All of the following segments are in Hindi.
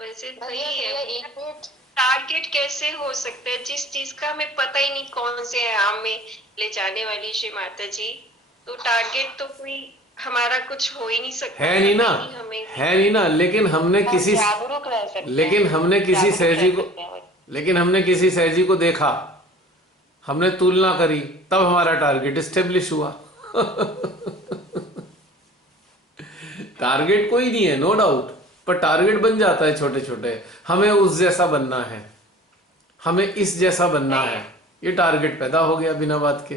वैसे भैया सही भैया है। एक मिनट। टारगेट कैसे हो सकता है जिस चीज का हमें पता ही नहीं कौन से आयाम में ले जाने वाली श्री माता जी। तो टारगेट तो कोई हमारा कुछ हो ही नहीं सकता, है नहीं ना, पता ही नहीं हमें भी। है नहीं ना। हम जागरूक रह सकते हैं, लेकिन हमने किसी जागरूक सहजी रह को सकते हैं। लेकिन हमने किसी सहजी को देखा, हमने तुलना करी, तब हमारा टारगेट स्टेब्लिश हुआ। टारगेट कोई नहीं है, नो डाउट, पर टारगेट बन जाता है छोटे छोटे। हमें उस जैसा बनना है, हमें इस जैसा बनना है, ये टारगेट पैदा हो गया बिना बात के।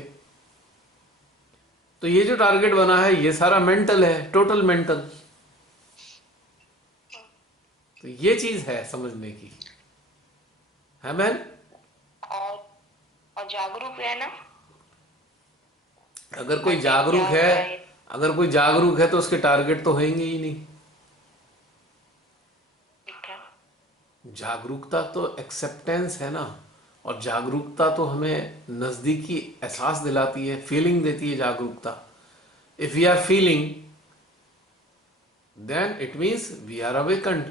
तो ये जो टारगेट बना है ये सारा मेंटल है, टोटल मेंटल। तो ये चीज है समझने की, है बहन। और और जागरूक रहना, अगर हर कोई टाइम क्या जागरूक हो है, रहा है। अगर कोई जागरूक है तो उसके टारगेट तो होंगे ही नहीं। ठीक है। जागरूकता तो एक्सेप्टेंस है ना, और जागरूकता तो हमें नज़दीकी एहसास दिलाती है, फीलिंग देती है जागरूकता। If we are feeling, then it means we are awakened.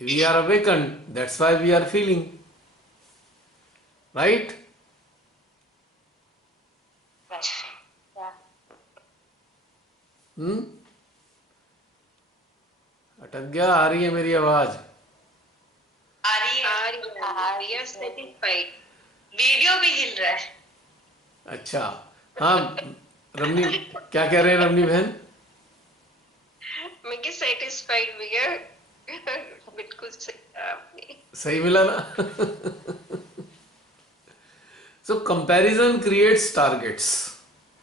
We are awakened, that's why we are feeling, right. क्या? अटक गया? आ रही है मेरी आवाज? आ रही है, वी आर सेटिस्फाइड। वीडियो भी हिल रहा है। अच्छा, हाँ। रमनी, क्या कह रहे हैं रमनी बहन? मैं कि सेटिस्फाइड भी है। बिल्कुल सही कहा आपने। सही मिला ना? सो कंपैरिजन क्रिएट्स टारगेट्स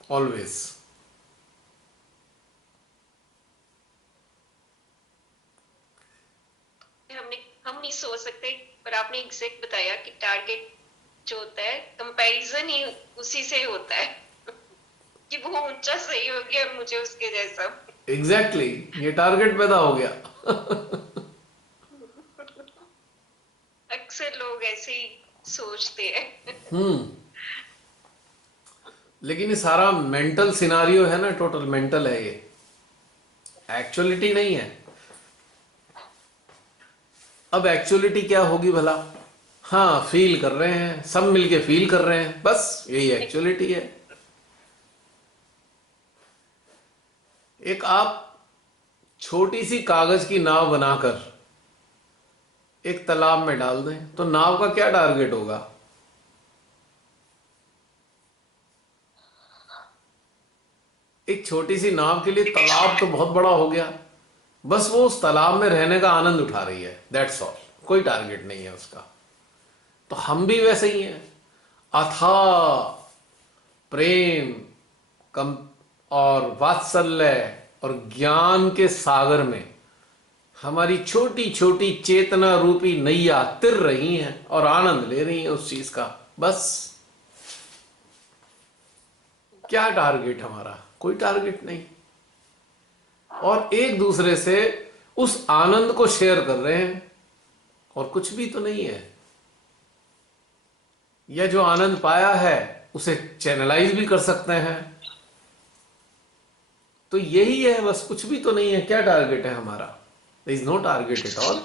ऑलवेज। हम नहीं सोच सकते, पर आपने एग्जैक्ट बताया कि टारगेट जो होता है कंपैरिजन ही उसी से होता है। कि वो ऊंचा सही हो गया मुझे उसके जैसा। एग्जैक्टली exactly, ये टारगेट पैदा हो गया। अक्सर लोग ऐसे ही सोचते हैं। लेकिन ये सारा मेंटल सिनारियो है ना, टोटल मेंटल है ये, एक्चुअलिटी नहीं है। अब एक्चुअलिटी क्या होगी भला? हाँ, फील कर रहे हैं, सब मिलके फील कर रहे हैं, बस यही एक्चुअलिटी है। एक आप छोटी सी कागज की नाव बनाकर एक तालाब में डाल दें तो नाव का क्या टारगेट होगा? एक छोटी सी नाव के लिए तालाब तो बहुत बड़ा हो गया, बस वो उस तालाब में रहने का आनंद उठा रही है, दैट्स ऑल। कोई टारगेट नहीं है उसका। तो हम भी वैसे ही हैं, अथाह प्रेम, कम और वात्सल्य और ज्ञान के सागर में हमारी छोटी छोटी चेतना रूपी नैया तिर रही हैं और आनंद ले रही हैं उस चीज का, बस। क्या टारगेट हमारा? कोई टारगेट नहीं। और एक दूसरे से उस आनंद को शेयर कर रहे हैं, और कुछ भी तो नहीं है। या जो आनंद पाया है उसे चैनलाइज भी कर सकते हैं। तो यही है बस, कुछ भी तो नहीं है। क्या टारगेट है हमारा? There is no target at all.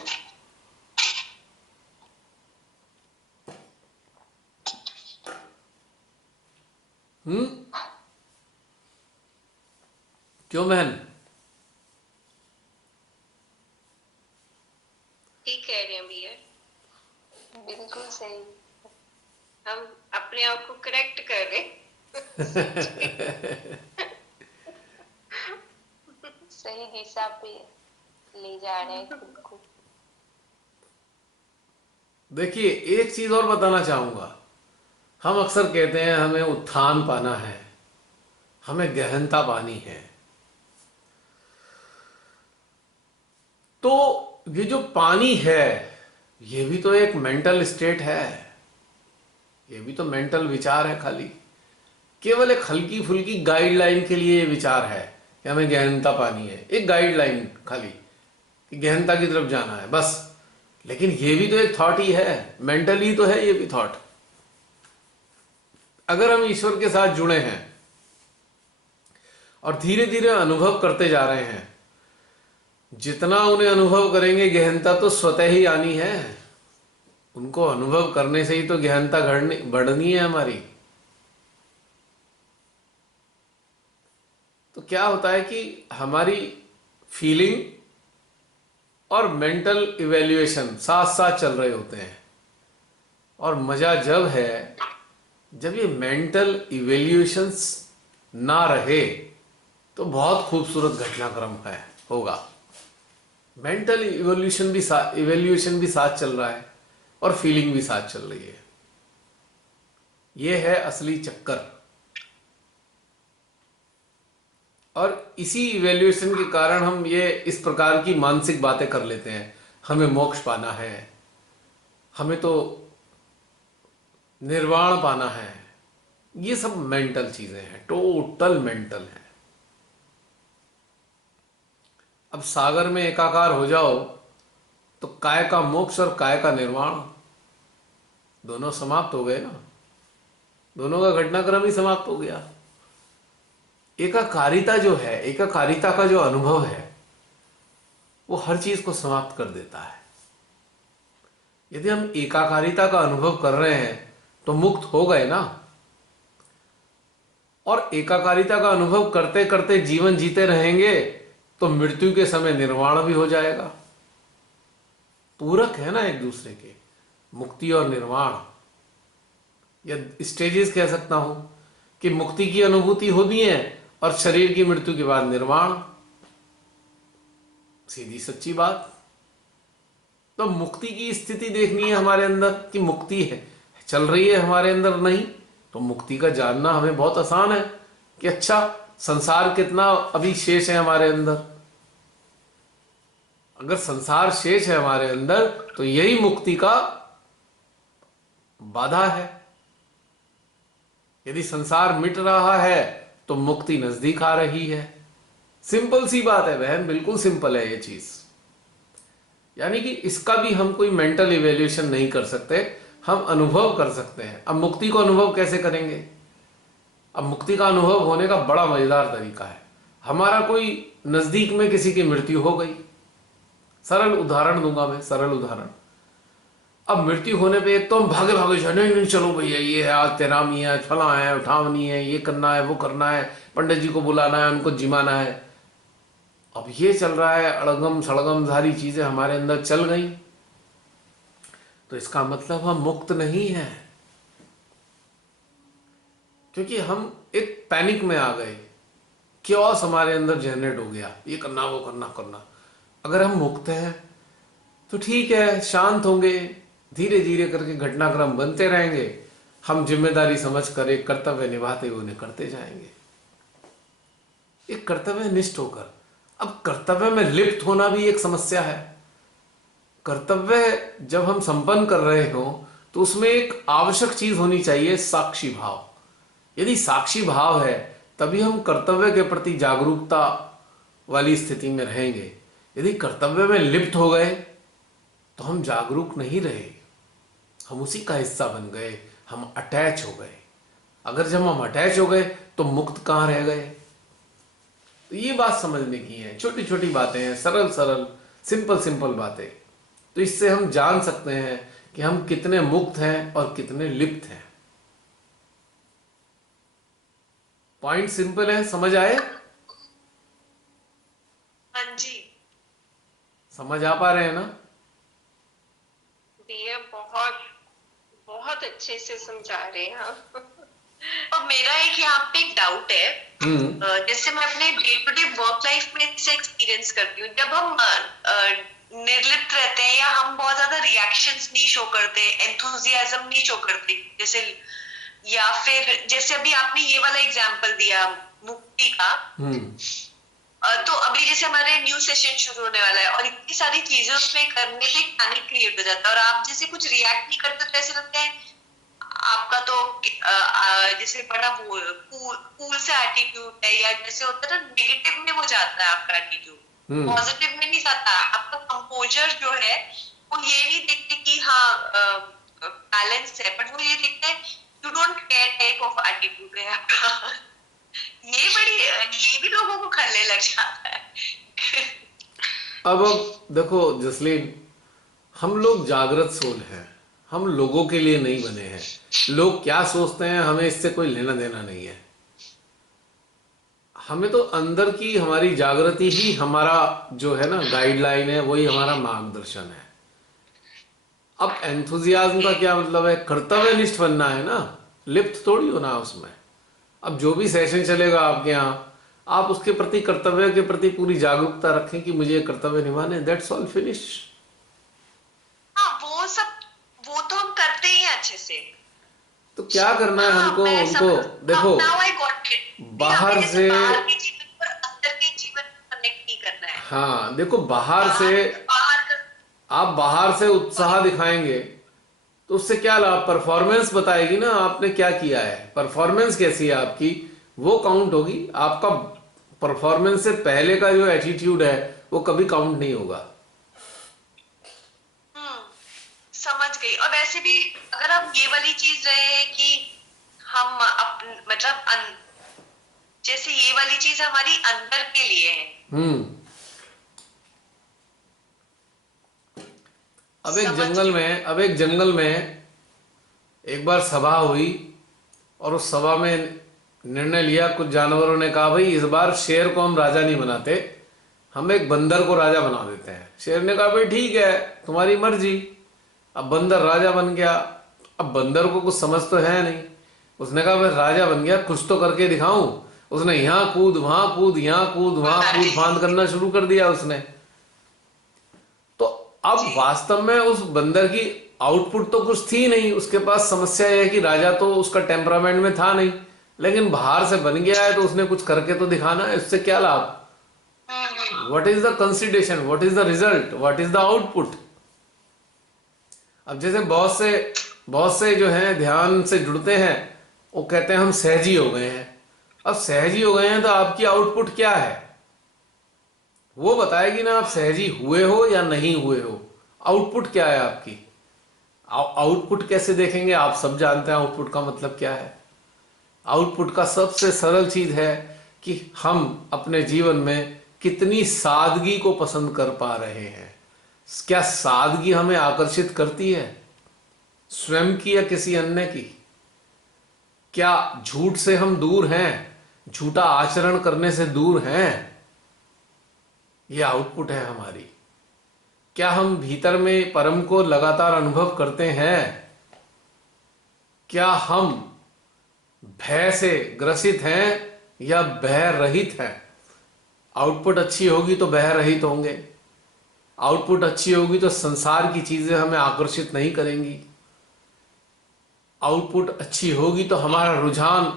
क्यों बहन? ठीक कह रहे हैं भैया। बिल्कुल सही। हम अपने आप को करेक्ट कर रहे सही दिशा पे ले जा रहे हैं खुद को। देखिए, एक चीज और बताना चाहूंगा। हम अक्सर कहते हैं हमें उत्थान पाना है, हमें गहनता पानी है। तो ये जो पानी है, ये भी तो एक मेंटल स्टेट है, ये भी तो मेंटल विचार है खाली। केवल एक हल्की फुल्की गाइडलाइन के लिए ये विचार है कि हमें गहनता पानी है, एक गाइडलाइन खाली कि गहनता की तरफ जाना है, बस। लेकिन ये भी तो एक थॉट ही है, मेंटली तो है ये भी थॉट। अगर हम ईश्वर के साथ जुड़े हैं और धीरे धीरे अनुभव करते जा रहे हैं, जितना उन्हें अनुभव करेंगे गहनता तो स्वतः ही आनी है। उनको अनुभव करने से ही तो गहनता बढ़नी है हमारी। तो क्या होता है कि हमारी फीलिंग और मेंटल इवैल्यूएशन साथ साथ चल रहे होते हैं। और मजा जब है जब ये मेंटल इवैल्यूएशंस ना रहे तो बहुत खूबसूरत घटनाक्रम है होगा। मेंटल इवैल्यूएशन भी साथ चल रहा है और फीलिंग भी साथ चल रही है। ये है असली चक्कर। और इसी इवैल्यूएशन के कारण हम ये इस प्रकार की मानसिक बातें कर लेते हैं, हमें मोक्ष पाना है, हमें तो निर्वाण पाना है। ये सब मेंटल चीजें हैं, टोटल मेंटल है। अब सागर में एकाकार हो जाओ तो काय का मोक्ष और काय का निर्वाण दोनों समाप्त हो गए ना। दोनों का घटनाक्रम ही समाप्त हो गया। एकाकारिता जो है, एकाकारिता का जो अनुभव है वो हर चीज को समाप्त कर देता है। यदि हम एकाकारिता का अनुभव कर रहे हैं तो मुक्त हो गए ना। और एकाकारिता का अनुभव करते करते जीवन जीते रहेंगे तो मृत्यु के समय निर्वाण भी हो जाएगा। पूरक है ना एक दूसरे के, मुक्ति और निर्वाण। या स्टेजेस कह सकता हूं कि मुक्ति की अनुभूति होती है और शरीर की मृत्यु के बाद निर्वाण। सीधी सच्ची बात। तो मुक्ति की स्थिति देखनी है हमारे अंदर कि मुक्ति है चल रही है हमारे अंदर, नहीं तो मुक्ति का जानना हमें बहुत आसान है कि अच्छा संसार कितना अभी शेष है हमारे अंदर। अगर संसार शेष है हमारे अंदर तो यही मुक्ति का बाधा है। यदि संसार मिट रहा है तो मुक्ति नजदीक आ रही है। सिंपल सी बात है बहन, बिल्कुल सिंपल है ये चीज। यानी कि इसका भी हम कोई मेंटल इवैल्यूएशन नहीं कर सकते, हम अनुभव कर सकते हैं। अब मुक्ति को अनुभव कैसे करेंगे? अब मुक्ति का अनुभव होने का बड़ा मजेदार तरीका है। हमारा कोई नजदीक में किसी की मृत्यु हो गई, सरल उदाहरण दूंगा मैं, सरल उदाहरण। अब मृत्यु होने पे एक तो हम भागे भागे जाए, नहीं नहीं चलो भैया ये है, आज तेरामी है, फला है, उठावनी है, ये करना है, वो करना है, पंडित जी को बुलाना है, उनको जिमाना है। अब ये चल रहा है, अड़गम सड़गम सारी चीजें हमारे अंदर चल गई तो इसका मतलब हम मुक्त नहीं है, क्योंकि हम एक पैनिक में आ गए, क्योस हमारे अंदर जनरेट हो गया, ये करना वो करना। अगर हम मुक्त हैं तो ठीक है, शांत होंगे, धीरे धीरे करके घटनाक्रम बनते रहेंगे, हम जिम्मेदारी समझ कर एक कर्तव्य निभाते हुए उन्हें करते जाएंगे, एक कर्तव्य निष्ठ होकर। अब कर्तव्य में लिप्त होना भी एक समस्या है। कर्तव्य जब हम संपन्न कर रहे हो तो उसमें एक आवश्यक चीज होनी चाहिए, साक्षी भाव। यदि साक्षी भाव है तभी हम कर्तव्य के प्रति जागरूकता वाली स्थिति में रहेंगे। यदि कर्तव्य में लिप्त हो गए तो हम जागरूक नहीं रहे, हम उसी का हिस्सा बन गए, हम अटैच हो गए। अगर जब हम अटैच हो गए तो मुक्त कहां रह गए? तो ये बात समझने की है, छोटी छोटी बातें हैं, सरल सरल सिंपल सिंपल बातें। तो इससे हम जान सकते हैं कि हम कितने मुक्त हैं और कितने लिप्त हैं। पॉइंट सिंपल है, समझ आए? हाँ जी समझ आ पा रहे हैं ना? भैया बहुत बहुत अच्छे से समझा रहे हैं आप। और मेरा एक यहाँ पे एक डाउट है, जैसे मैं अपने day to day work life में इसे एक्सपीरियंस करती हूँ, जब हम निर्लिप्त रहते हैं या हम बहुत ज्यादा रिएक्शंस नहीं शो करते, एंथुजियाज्म नहीं शो करते, जैसे या फिर जैसे अभी आपने ये वाला एग्जांपल दिया मुक्ति का, तो अभी जैसे हमारे न्यू सेशन शुरू होने वाला है और इतनी सारी चीजें उसमें करने से पैनिक क्रिएट हो जाता है और आप जैसे कुछ रिएक्ट नहीं करते तो ऐसे लगता है आपका तो जैसे बड़ा वो कूल सा एटीट्यूड है, या जैसे होता है ना नेगेटिव में वो जाता है आपका एटीट्यूड, पॉजिटिव में नहीं जाता। आपका कंपोजर जो है वो ये नहीं देखते कि हाँ बैलेंस है, बट वो ये देखते हैं you don't care type of attitude है आपका। ये भी लोगों को खलने लग जाता है। अब देखो जसलीन, हम लोग जागृत सोल हैं, हम लोगों के लिए नहीं बने हैं। लोग क्या सोचते हैं हमें इससे कोई लेना देना नहीं है। हमें तो अंदर की हमारी जागृति ही हमारा जो है ना गाइडलाइन है, वही हमारा मार्गदर्शन है। अब एंथुजियाज्म का क्या मतलब है? कर्तव्यनिष्ठ बनना है ना, लिप्त थोड़ी होना है उसमें। अब जो भी सेशन चलेगा आपके यहाँ, आप उसके प्रति, कर्तव्य के प्रति पूरी जागरूकता रखें कि मुझे ये कर्तव्य निभाने, दैट्स ऑल, फिनिश। हाँ वो सब, वो तो हम करते ही हैं अच्छे से। तो क्या करना है हाँ हमको? मैं उनको सब, देखो, नाउ आई गॉट इट। बाहर हमें जैसे से, बाहर के जीवन पर अंदर के जीवन में कनेक्ट नहीं करना है। हाँ देखो, बाहर से बाहर बाहर का, आप बाहर से उत्साह दिखाएंगे तो उससे क्या लाभ? परफॉर्मेंस बताएगी ना आपने क्या किया है, परफॉर्मेंस कैसी है आपकी, वो काउंट होगी। आपका परफॉर्मेंस से पहले का जो एटीट्यूड है वो कभी काउंट नहीं होगा। समझ गई। और वैसे भी अगर हम ये वाली चीज रहे कि हम मतलब जैसे ये वाली चीज हमारी अंदर के लिए है। हम्म। समझ रही हूँ। अब एक जंगल में एक बार सभा हुई, और उस सभा में निर्णय लिया, कुछ जानवरों ने कहा भाई इस बार शेर को हम राजा नहीं बनाते, हम एक बंदर को राजा बना देते हैं। शेर ने कहा भाई ठीक है, तुम्हारी मर्जी। अब बंदर राजा बन गया। अब बंदर को कुछ समझ तो है नहीं, उसने कहा मैं राजा बन गया, कुछ तो करके दिखाऊं। उसने यहाँ कूद वहां कूद, यहाँ कूद वहां कूद फांद करना शुरू कर दिया उसने। तो अब वास्तव में उस बंदर की आउटपुट तो कुछ थी नहीं, उसके पास समस्या यह है कि राजा तो उसका टेम्परामेंट में था नहीं, लेकिन बाहर से बन गया है तो उसने कुछ करके तो दिखाना है, इससे क्या लाभ? What is the consideration, what is the result, what is the output? अब जैसे बहुत से जो हैं ध्यान से जुड़ते हैं, वो कहते हैं हम सहजी हो गए हैं। अब सहजी हो गए हैं तो आपकी आउटपुट क्या है वो बताएगी ना, आप सहजी हुए हो या नहीं हुए हो। आउटपुट क्या है आपकी? आउटपुट कैसे देखेंगे? आप सब जानते हैं आउटपुट का मतलब क्या है। आउटपुट का सबसे सरल चीज है कि हम अपने जीवन में कितनी सादगी को पसंद कर पा रहे हैं। क्या सादगी हमें आकर्षित करती है, स्वयं की या किसी अन्य की? क्या झूठ से हम दूर हैं, झूठा आचरण करने से दूर हैं? यह आउटपुट है हमारी। क्या हम भीतर में परम को लगातार अनुभव करते हैं? क्या हम भय से ग्रसित हैं या भय रहित हैं? आउटपुट अच्छी होगी तो भय रहित होंगे, आउटपुट अच्छी होगी तो संसार की चीजें हमें आकर्षित नहीं करेंगी, आउटपुट अच्छी होगी तो हमारा रुझान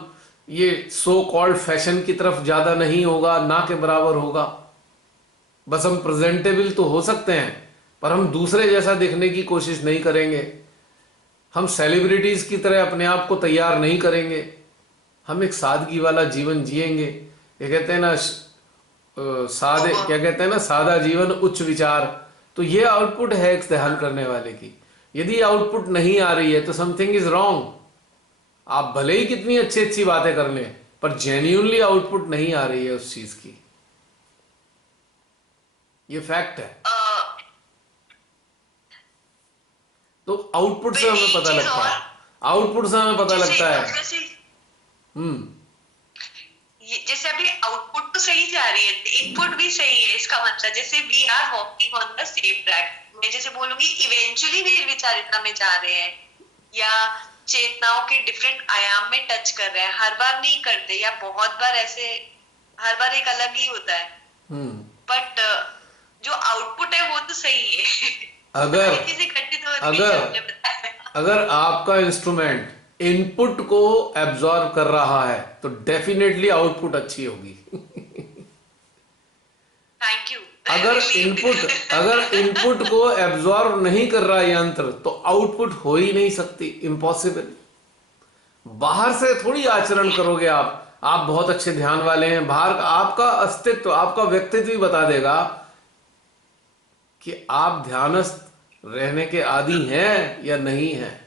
ये सो कॉल्ड फैशन की तरफ ज्यादा नहीं होगा, ना के बराबर होगा। बस हम प्रेजेंटेबल तो हो सकते हैं पर हम दूसरे जैसा दिखने की कोशिश नहीं करेंगे, हम सेलिब्रिटीज की तरह अपने आप को तैयार नहीं करेंगे, हम एक सादगी वाला जीवन जिएंगे। ये कहते हैं ना सादे, क्या कहते हैं ना, सादा जीवन उच्च विचार। तो ये आउटपुट है एक ध्यान करने वाले की। यदि आउटपुट नहीं आ रही है तो समथिंग इज रॉन्ग। आप भले ही कितनी अच्छी अच्छी बातें कर लें पर जेन्यूनली आउटपुट नहीं आ रही है उस चीज की, ये फैक्ट है। तो आउटपुट से हमें पता लगता है, आउटपुट से हमें पता लगता है। जैसे अभी आउटपुट तो सही जा रही है, इनपुट भी सही है, इसका मतलब जैसे we are walking on the same track. मैं जैसे बोलूंगी इवेंचुअली वे विचारिता में जा रहे हैं या चेतनाओं के डिफरेंट आयाम में टच कर रहे हैं। हर बार नहीं करते या बहुत बार ऐसे, हर बार एक अलग ही होता है, बट जो आउटपुट है वो तो सही है। अगर आपका इंस्ट्रूमेंट इनपुट को एब्जॉर्ब कर रहा है तो डेफिनेटली आउटपुट अच्छी होगी। Thank you. अगर इनपुट को एब्जॉर्ब नहीं कर रहा यंत्र तो आउटपुट हो ही नहीं सकती, इम्पॉसिबल। बाहर से थोड़ी आचरण करोगे आप बहुत अच्छे ध्यान वाले हैं, बाहर आपका अस्तित्व, आपका व्यक्तित्व ही बता देगा कि आप ध्यानस्थ रहने के आदी हैं या नहीं हैं।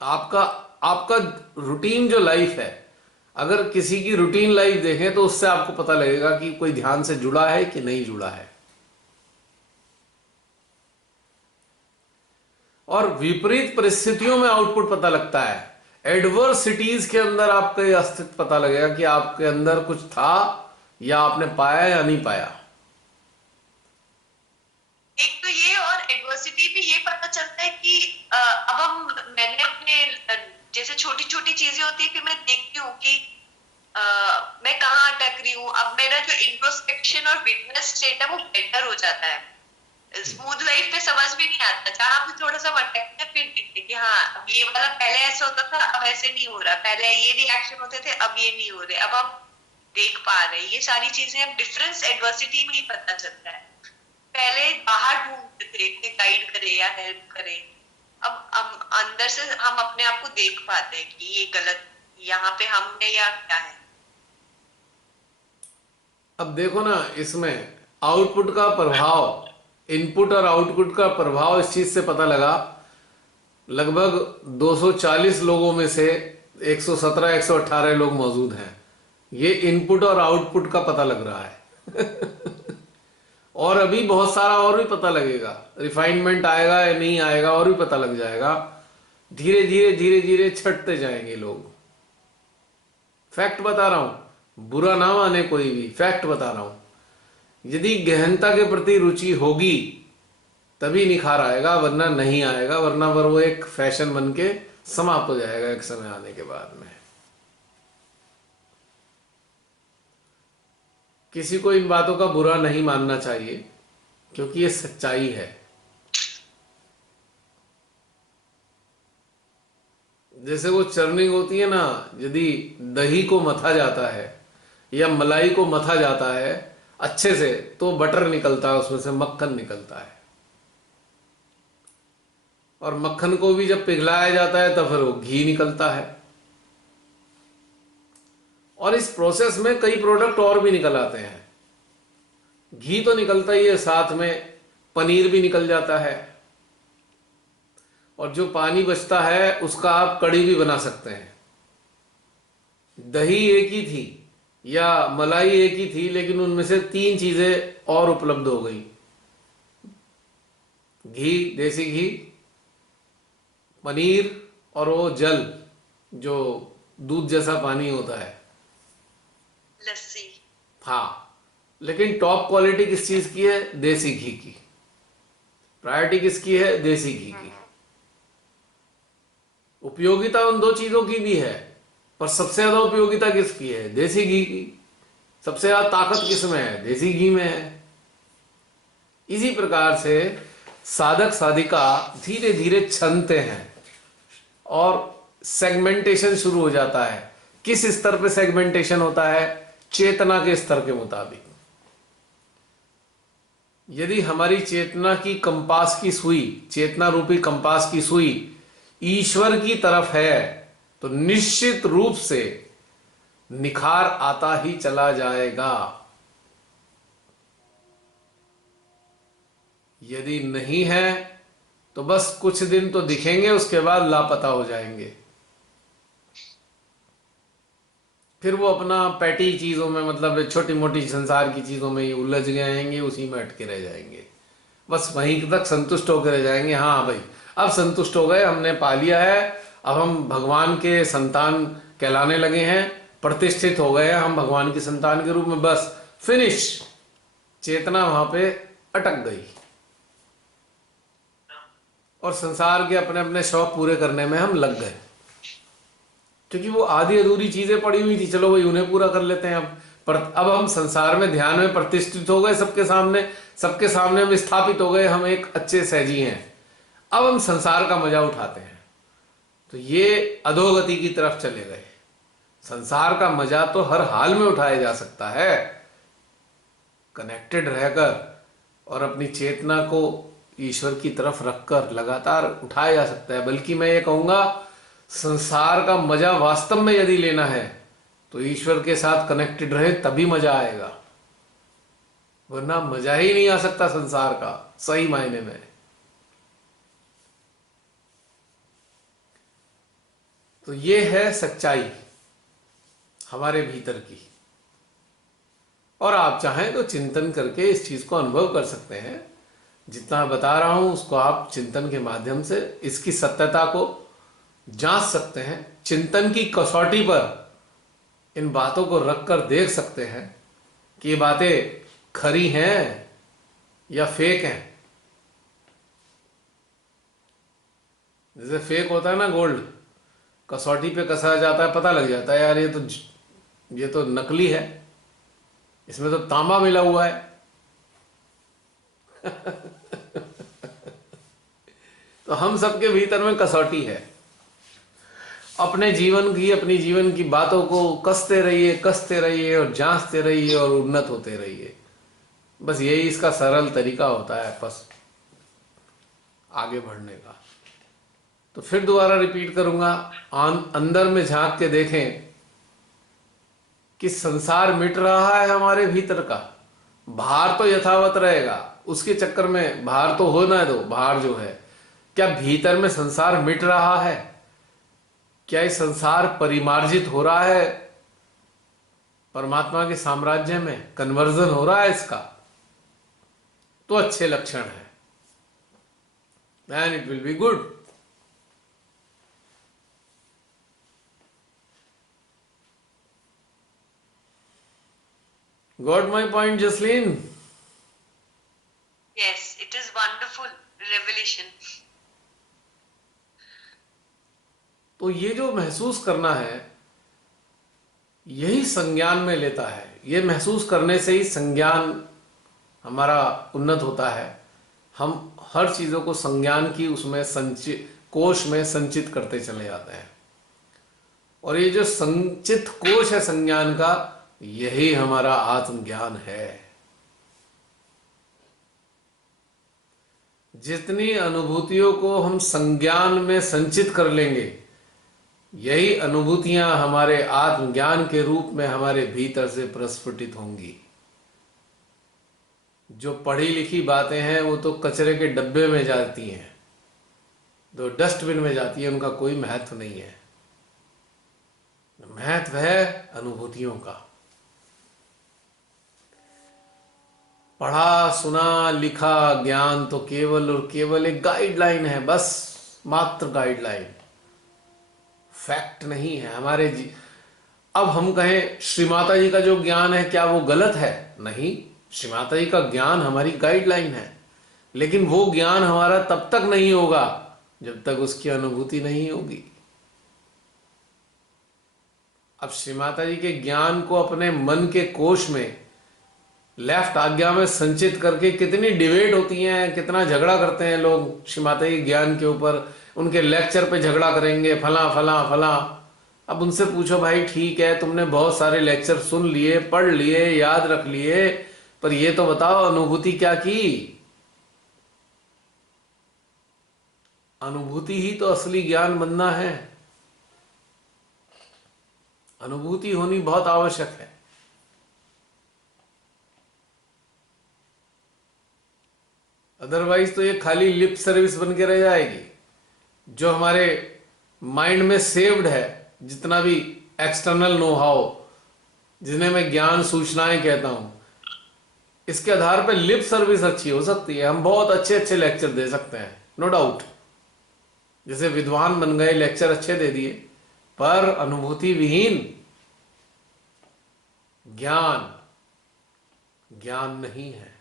आपका रूटीन जो लाइफ है, अगर किसी की रूटीन लाइफ देखें तो उससे आपको पता लगेगा कि कोई ध्यान से जुड़ा है कि नहीं जुड़ा है। और विपरीत परिस्थितियों में आउटपुट पता लगता है। एडवर्सिटीज के अंदर आपका यह अस्तित्व पता लगेगा कि आपके अंदर कुछ था या आपने पाया या नहीं पाया। एक तो ये, और एडवर्सिटी भी ये पता चलता है कि अब मैंने अपने जैसे छोटी छोटी चीजें होती है, फिर मैं देखती हूँ कि मैं कहाँ अटक रही हूँ। अब मेरा जो इंट्रोस्पेक्शन और विटनेस स्टेट है वो बेटर हो जाता है। स्मूथ लाइफ पे समझ भी नहीं आता, जहां पे थोड़ा सा अटकते हैं फिर दिखते कि हाँ ये वाला पहले ऐसा होता था, अब ऐसे नहीं हो रहा, पहले ये रिएक्शन होते थे, अब ये नहीं हो रहे, अब हम देख पा रहे हैं ये सारी चीजें। अब डिफरेंस एडवर्सिटी में ही पता चलता है। पहले बाहर ढूंढते थे कि गाइड करे या हेल्प करे, अब अंदर से हम अपने आप को देख पाते हैं कि ये गलत यहाँ पे हमने या क्या है। अब देखो ना, इसमें आउटपुट का प्रभाव, इनपुट और आउटपुट का प्रभाव इस चीज से पता लगा। लगभग 240 लोगों में से 117 118 लोग मौजूद हैं। ये इनपुट और आउटपुट का पता लग रहा है। और अभी बहुत सारा और भी पता लगेगा, रिफाइनमेंट आएगा या नहीं आएगा और भी पता लग जाएगा। धीरे धीरे धीरे धीरे छटते जाएंगे लोग। फैक्ट बता रहा हूं, बुरा ना माने कोई भी, फैक्ट बता रहा हूं। यदि गहनता के प्रति रुचि होगी तभी निखार आएगा, वरना नहीं आएगा, वरना वो एक फैशन बन के समाप्त हो जाएगा एक समय आने के बाद में। किसी को इन बातों का बुरा नहीं मानना चाहिए, क्योंकि ये सच्चाई है। जैसे वो चर्निंग होती है ना, यदि दही को मथा जाता है या मलाई को मथा जाता है अच्छे से, तो बटर निकलता है, उसमें से मक्खन निकलता है। और मक्खन को भी जब पिघलाया जाता है तो फिर वो घी निकलता है। और इस प्रोसेस में कई प्रोडक्ट और भी निकल आते हैं। घी तो निकलता ही है, साथ में पनीर भी निकल जाता है। और जो पानी बचता है उसका आप कड़ी भी बना सकते हैं। दही एक ही थी या मलाई एक ही थी, लेकिन उनमें से 3 चीजें और उपलब्ध हो गई। घी, देसी घी, पनीर और वो जल जो दूध जैसा पानी होता है, लस्सी। हाँ। लेकिन टॉप क्वालिटी किस चीज की है? देसी घी की। प्रायोरिटी किसकी है? देसी घी की। उपयोगिता उन 2 चीजों की भी है, पर सबसे ज्यादा उपयोगिता किसकी है? देसी घी की। सबसे ज्यादा ताकत किसमें है? देसी घी में है। इसी प्रकार से साधक साधिका धीरे धीरे छनते हैं और सेगमेंटेशन शुरू हो जाता है। किस स्तर पे सेगमेंटेशन होता है? चेतना के स्तर के मुताबिक। यदि हमारी चेतना की कंपास की सुई, चेतना रूपी कंपास की सुई ईश्वर की तरफ है, तो निश्चित रूप से निखार आता ही चला जाएगा। यदि नहीं है तो बस कुछ दिन तो दिखेंगे, उसके बाद लापता हो जाएंगे। फिर वो अपना पैटी चीजों में, मतलब छोटी मोटी संसार की चीजों में ही उलझ जाएंगे, उसी में अटके रह जाएंगे। बस वहीं तक संतुष्ट होकर रह जाएंगे। हाँ भाई, अब संतुष्ट हो गए, हमने पा लिया है, अब हम भगवान के संतान कहलाने लगे हैं, प्रतिष्ठित हो गए हैं हम भगवान की संतान के रूप में। बस फिनिश। चेतना वहां पे अटक गई और संसार के अपने अपने शौक पूरे करने में हम लग गए, क्योंकि वो आधी अधूरी चीजें पड़ी हुई थी, चलो भाई उन्हें पूरा कर लेते हैं। अब हम संसार में ध्यान में प्रतिष्ठित हो गए, सबके सामने हम स्थापित हो गए, हम एक अच्छे सहजी हैं। अब हम संसार का मजा उठाते हैं। तो ये अधोगति की तरफ चले गए। संसार का मजा तो हर हाल में उठाया जा सकता है, कनेक्टेड रहकर और अपनी चेतना को ईश्वर की तरफ रखकर लगातार उठाया जा सकता है। बल्कि मैं ये कहूंगा, संसार का मजा वास्तव में यदि लेना है तो ईश्वर के साथ कनेक्टेड रहे, तभी मजा आएगा, वरना मजा ही नहीं आ सकता संसार का सही मायने में। तो ये है सच्चाई। हमारे भीतर की। और आप चाहें तो चिंतन करके इस चीज को अनुभव कर सकते हैं। जितना बता रहा हूं उसको आप चिंतन के माध्यम से इसकी सत्यता को जांच सकते हैं। चिंतन की कसौटी पर इन बातों को रखकर देख सकते हैं कि ये बातें खरी हैं या फेक हैं। जैसे फेक होता है ना गोल्ड, कसौटी पे कसा जाता है, पता लग जाता है यार ये तो नकली है, इसमें तो तांबा मिला हुआ है। तो हम सबके भीतर में कसौटी है। अपने अपनी जीवन की बातों को कसते रहिए और जांचते रहिए और उन्नत होते रहिए। बस यही इसका सरल तरीका होता है बस आगे बढ़ने का। तो फिर दोबारा रिपीट करूंगा, अंदर में झांक के देखें कि संसार मिट रहा है हमारे भीतर का। बाहर तो यथावत रहेगा, उसके चक्कर में बाहर तो होना दो। बाहर जो है, क्या भीतर में संसार मिट रहा है? क्या ये संसार परिमार्जित हो रहा है? परमात्मा के साम्राज्य में कन्वर्जन हो रहा है इसका? तो अच्छे लक्षण है, then it will be good. Got my point, Jasleen? Yes, it is wonderful revelation. तो ये जो महसूस करना है यही संज्ञान में लेता है। ये महसूस करने से ही संज्ञान हमारा उन्नत होता है। हम हर चीजों को संज्ञान की उसमें कोश में संचित करते चले जाते हैं। और ये जो संचित कोश है संज्ञान का, यही हमारा आत्मज्ञान है। जितनी अनुभूतियों को हम संज्ञान में संचित कर लेंगे, यही अनुभूतियां हमारे आत्मज्ञान के रूप में हमारे भीतर से प्रस्फुटित होंगी। जो पढ़ी लिखी बातें हैं वो तो कचरे के डब्बे में जाती हैं, तो डस्टबिन में जाती है, उनका कोई महत्व नहीं है। महत्व है अनुभूतियों का। पढ़ा सुना लिखा ज्ञान तो केवल और केवल एक गाइडलाइन है, बस मात्र गाइडलाइन, फैक्ट नहीं है हमारे अब हम कहें श्री माता जी का जो ज्ञान है क्या वो गलत है? नहीं, श्री माता जी का ज्ञान हमारी गाइडलाइन है, लेकिन वो ज्ञान हमारा तब तक नहीं होगा जब तक उसकी अनुभूति नहीं होगी। अब श्री माता जी के ज्ञान को अपने मन के कोश में लेफ्ट आज्ञा में संचित करके कितनी डिबेट होती है, कितना झगड़ा करते हैं लोग श्री माता जी ज्ञान के ऊपर। उनके लेक्चर पे झगड़ा करेंगे, फला फला फला। अब उनसे पूछो भाई ठीक है तुमने बहुत सारे लेक्चर सुन लिए, पढ़ लिए, याद रख लिए, पर ये तो बताओ अनुभूति क्या की? अनुभूति ही तो असली ज्ञान बनना है। अनुभूति होनी बहुत आवश्यक है। अदरवाइज तो ये खाली लिप सर्विस बन के रह जाएगी। जो हमारे माइंड में सेव्ड है, जितना भी एक्सटर्नल नो हाउ, जिन्हें मैं ज्ञान सूचनाएं कहता हूं, इसके आधार पर लिप सर्विस अच्छी हो सकती है। हम बहुत अच्छे अच्छे लेक्चर दे सकते हैं, नो डाउट। जैसे विद्वान बन गए, लेक्चर अच्छे दे दिए, पर अनुभूति विहीन ज्ञान नहीं है।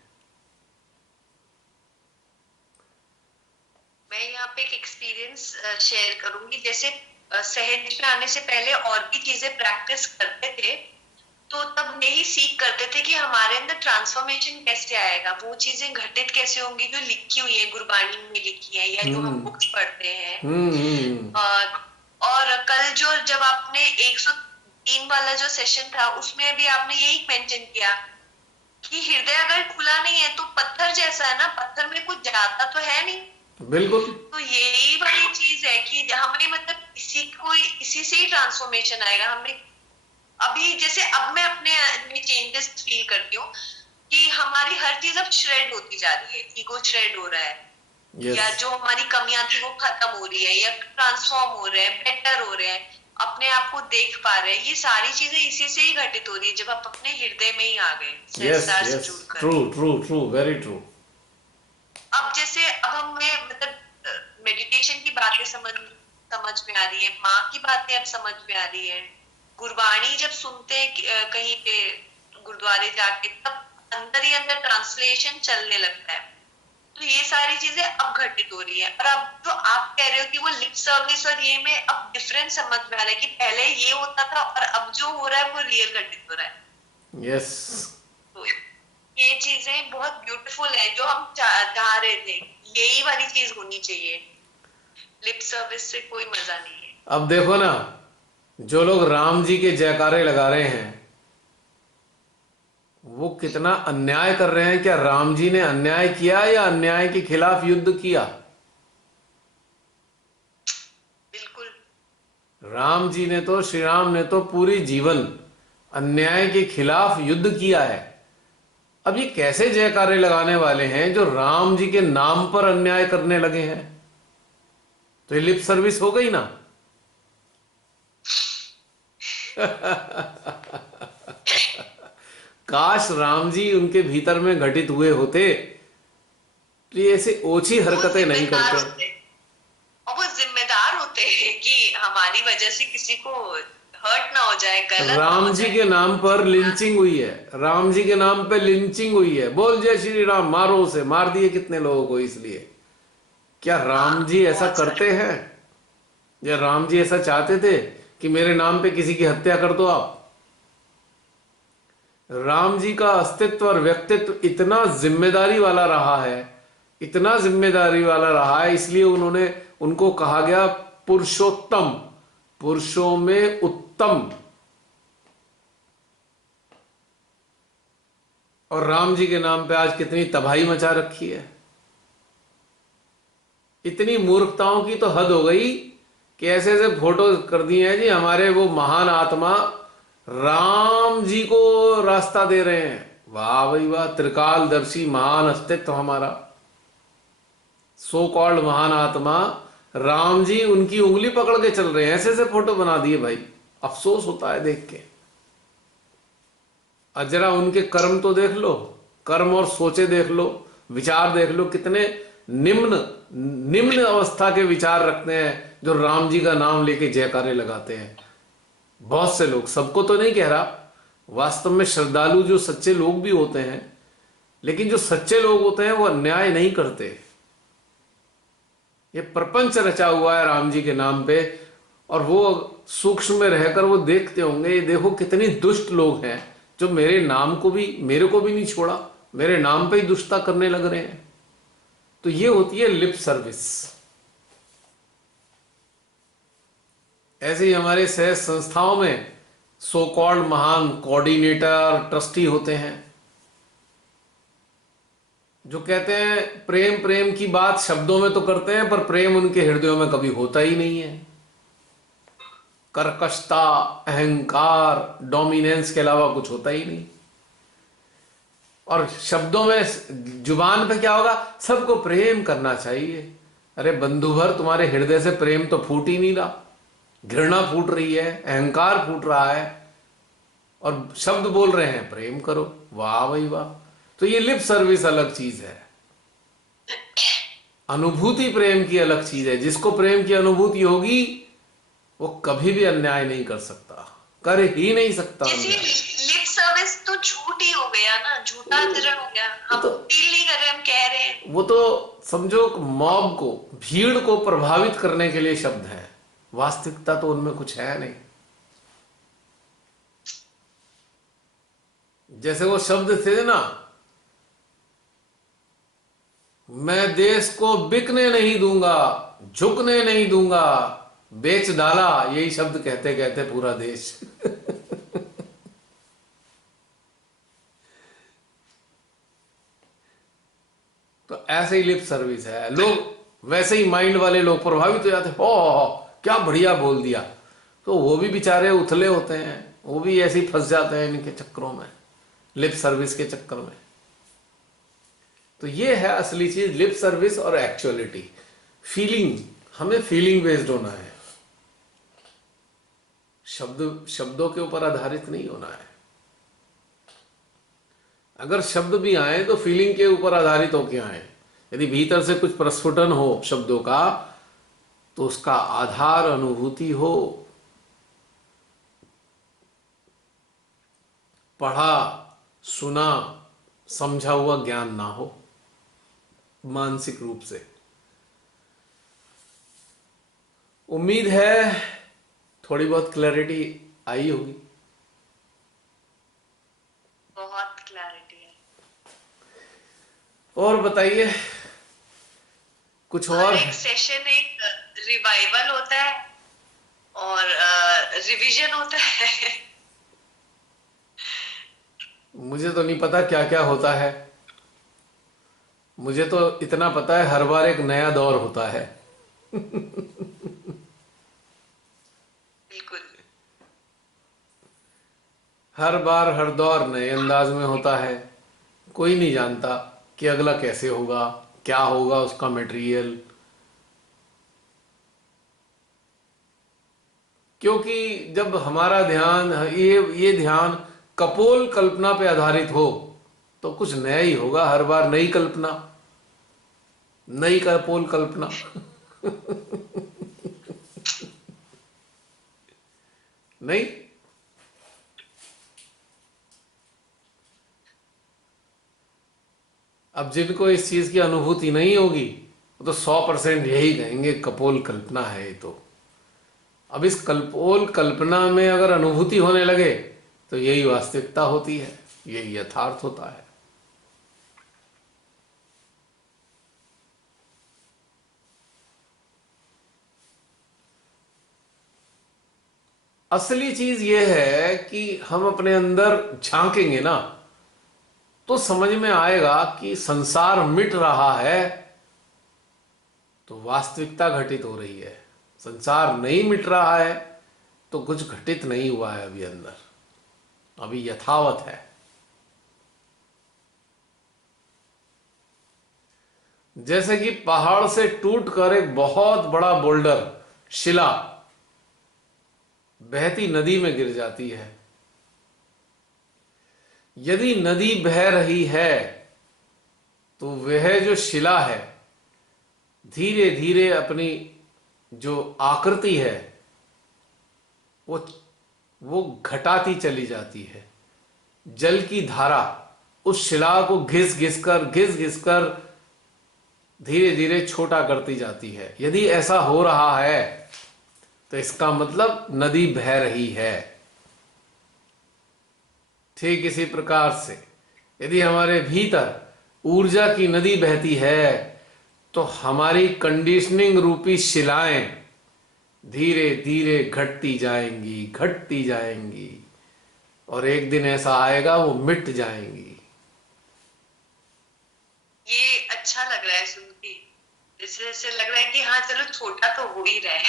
मैं यहाँ पे एक एक्सपीरियंस शेयर करूंगी। जैसे सहज में आने से पहले और भी चीजें प्रैक्टिस करते थे, तो तब यही सीख करते थे कि हमारे अंदर ट्रांसफॉर्मेशन कैसे आएगा, वो चीजें घटित कैसे होंगी जो लिखी हुई है, गुरबानी में लिखी है, या जो हम बुक्स पढ़ते हैं। और कल जब आपने 103 वाला जो सेशन था, उसमें भी आपने यही मेंशन किया कि हृदय अगर खुला नहीं है तो पत्थर जैसा है ना, पत्थर में कुछ जाता तो है नहीं। बिल्कुल। तो यही वाली चीज है कि हमें मतलब इसी से ही ट्रांसफॉर्मेशन आएगा। हमें अभी जैसे अब मैं अपने में चेंजेस फील करती हूँ कि हमारी हर चीज अब श्रेड होती जा रही है। ईगो श्रेड हो रहा है, या जो हमारी कमियां थी वो खत्म हो रही है, या ट्रांसफॉर्म हो रहे हैं, बेटर हो रहे हैं। अपने आप को देख पा रहे हैं, ये सारी चीजें इसी से ही घटित हो रही है, जब आप अपने हृदय में ही आ गए यस सहस्त्रार से यस, जुड़कर। True true true, very true. अब जैसे अब हमें मतलब मेडिटेशन की बातें समझ में आ रही है, माँ की बातें अब समझ में आ रही है, गुरबाणी जब सुनते हैं कहीं पे गुरुद्वारे जाके, तब अंदर ही अंदर ट्रांसलेशन चलने लगता है। तो ये सारी चीजें अब घटित हो रही है। और अब जो आप कह रहे हो कि वो लिप सर्विस और ये में अब डिफरेंस समझ में आ रहा है कि पहले ये होता था और अब जो हो रहा है वो रियल घटित हो रहा है। यस, तो ये चीजें बहुत ब्यूटीफुल है, जो हम चाह रहे थे, यही वाली चीज होनी चाहिए। लिप सर्विस से कोई मजा नहीं है। अब देखो ना, जो लोग राम जी के जयकारे लगा रहे हैं वो कितना अन्याय कर रहे हैं। क्या राम जी ने अन्याय किया या अन्याय के खिलाफ युद्ध किया? बिल्कुल। राम जी ने तो, श्री राम ने तो पूरी जीवन अन्याय के खिलाफ युद्ध किया है। अब ये कैसे जयकारे लगाने वाले हैं जो राम जी के नाम पर अन्याय करने लगे हैं? तो ये लिप सर्विस हो गई ना। काश राम जी उनके भीतर में घटित हुए होते तो ये ऐसे ओछी हरकतें नहीं करते। और वो जिम्मेदार होते हैं कि हमारी वजह से किसी को हर्ट ना हो जाए, गलत राम जी के नाम पर लिंचिंग हुई है, राम जी के नाम पे लिंचिंग हुई है। बोल जय श्री राम, मारो उसे, मार दिए कितने लोगों को इसलिए। क्या राम जी ऐसा करते हैं? या राम जी ऐसा चाहते थे कि मेरे नाम पे किसी की हत्या कर दो आप? राम जी का अस्तित्व और व्यक्तित्व इतना जिम्मेदारी वाला रहा है, इतना जिम्मेदारी वाला रहा है, इसलिए उन्होंने, उनको कहा गया पुरुषोत्तम, पुरुषों में उत्तम। और राम जी के नाम पे आज कितनी तबाही मचा रखी है। इतनी मूर्खताओं की तो हद हो गई कि ऐसे ऐसे फोटो कर दिए हैं जी, हमारे वो महान आत्मा राम जी को रास्ता दे रहे हैं। वाह भाई वाह, त्रिकालदर्शी महान अस्तित्व हमारा, सो कॉल्ड महान आत्मा राम जी उनकी उंगली पकड़ के चल रहे हैं। ऐसे ऐसे फोटो बना दिए भाई, अफसोस होता है देख के। और जरा उनके कर्म तो देख लो, कर्म और सोचे देख लो, विचार देख लो, कितने निम्न निम्न अवस्था के विचार रखते हैं जो राम जी का नाम लेके जयकारे लगाते हैं। बहुत से लोग, सबको तो नहीं कह रहा, वास्तव में श्रद्धालु जो सच्चे लोग भी होते हैं, लेकिन जो सच्चे लोग होते हैं वो अन्याय नहीं करते। ये प्रपंच रचा हुआ है राम जी के नाम पे, और वो सूक्ष्म में रहकर वो देखते होंगे, ये देखो कितनी दुष्ट लोग हैं जो मेरे नाम को भी, मेरे को भी नहीं छोड़ा, मेरे नाम पे ही दुष्टता करने लग रहे हैं। तो ये होती है लिप सर्विस। ऐसे ही हमारे सहज संस्थाओं में सो कॉल्ड महान कोऑर्डिनेटर, ट्रस्टी होते हैं जो कहते हैं प्रेम प्रेम की बात शब्दों में तो करते हैं, पर प्रेम उनके हृदयों में कभी होता ही नहीं है। कर्कशता, अहंकार, डोमिनेंस के अलावा कुछ होता ही नहीं। और शब्दों में, जुबान पे क्या होगा, सबको प्रेम करना चाहिए। अरे बंधुभर, तुम्हारे हृदय से प्रेम तो फूट ही नहीं रहा, घृणा फूट रही है, अहंकार फूट रहा है, और शब्द बोल रहे हैं प्रेम करो। वाह भाई वाह। तो ये लिप सर्विस अलग चीज है, अनुभूति प्रेम की अलग चीज है। जिसको प्रेम की अनुभूति होगी वो कभी भी अन्याय नहीं कर सकता, कर ही नहीं सकता अन्याय। लिप सर्विस तो झूठ ही हो गया ना, झूठा आचरण हो गया। हम तो फील नहीं कर रहे, हम कह रहे हैं। वो तो समझो मॉब को, भीड़ को प्रभावित करने के लिए शब्द है, वास्तविकता तो उनमें कुछ है नहीं। जैसे वो शब्द थे ना, मैं देश को बिकने नहीं दूंगा, झुकने नहीं दूंगा, बेच डाला, यही शब्द कहते कहते पूरा देश। तो ऐसे ही लिप सर्विस है। लोग वैसे ही माइंड वाले लोग प्रभावित हो जाते, हो क्या बढ़िया बोल दिया, तो वो भी बेचारे उथले होते हैं, वो भी ऐसे ही फंस जाते हैं इनके चक्करों में, लिप सर्विस के चक्कर में। तो ये है असली चीज, लिप सर्विस और एक्चुअलिटी। फीलिंग, हमें फीलिंग बेस्ड होना है। शब्दों के ऊपर आधारित नहीं होना है। अगर शब्द भी आए तो फीलिंग के ऊपर आधारित होके आए। यदि भीतर से कुछ प्रस्फुटन हो शब्दों का तो उसका आधार अनुभूति हो, पढ़ा सुना समझा हुआ ज्ञान ना हो मानसिक रूप से। उम्मीद है थोड़ी बहुत क्लैरिटी आई होगी। बहुत क्लैरिटी है। और बताइए कुछ हर और। एक सेशन एक रिवाइवल होता है और रिवीजन होता है। मुझे तो नहीं पता क्या क्या होता है, मुझे तो इतना पता है हर बार एक नया दौर होता है। बिल्कुल। हर बार हर दौर नए अंदाज में होता है। कोई नहीं जानता कि अगला कैसे होगा, क्या होगा उसका मटेरियल, क्योंकि जब हमारा ध्यान ये ध्यान कपोल कल्पना पे आधारित हो तो कुछ नया ही होगा। हर बार नई कल्पना, नई कपोल कल्पना। नहीं। अब जिनको इस चीज की अनुभूति नहीं होगी वो तो 100% यही कहेंगे कपोल कल्पना है ये तो। अब इस कपोल कल्पना में अगर अनुभूति होने लगे तो यही वास्तविकता होती है, यही यथार्थ होता है। असली चीज ये है कि हम अपने अंदर झांकेंगे ना तो समझ में आएगा कि संसार मिट रहा है तो वास्तविकता घटित हो रही है। संसार नहीं मिट रहा है तो कुछ घटित नहीं हुआ है अभी अंदर, अभी यथावत है। जैसे कि पहाड़ से टूटकर एक बहुत बड़ा बोल्डर शिला बहती नदी में गिर जाती है। यदि नदी बह रही है तो वह जो शिला है धीरे धीरे अपनी जो आकृति है वो घटाती चली जाती है। जल की धारा उस शिला को घिस घिस कर धीरे धीरे छोटा करती जाती है। यदि ऐसा हो रहा है तो इसका मतलब नदी बह रही है। ठीक इसी प्रकार से यदि हमारे भीतर ऊर्जा की नदी बहती है तो हमारी कंडीशनिंग रूपी शिलाएं धीरे धीरे घटती जाएंगी और एक दिन ऐसा आएगा वो मिट जाएंगी। ये अच्छा लग रहा है सुन के। जैसे ऐसे लग रहा है कि हाँ चलो छोटा तो हो ही रहा है।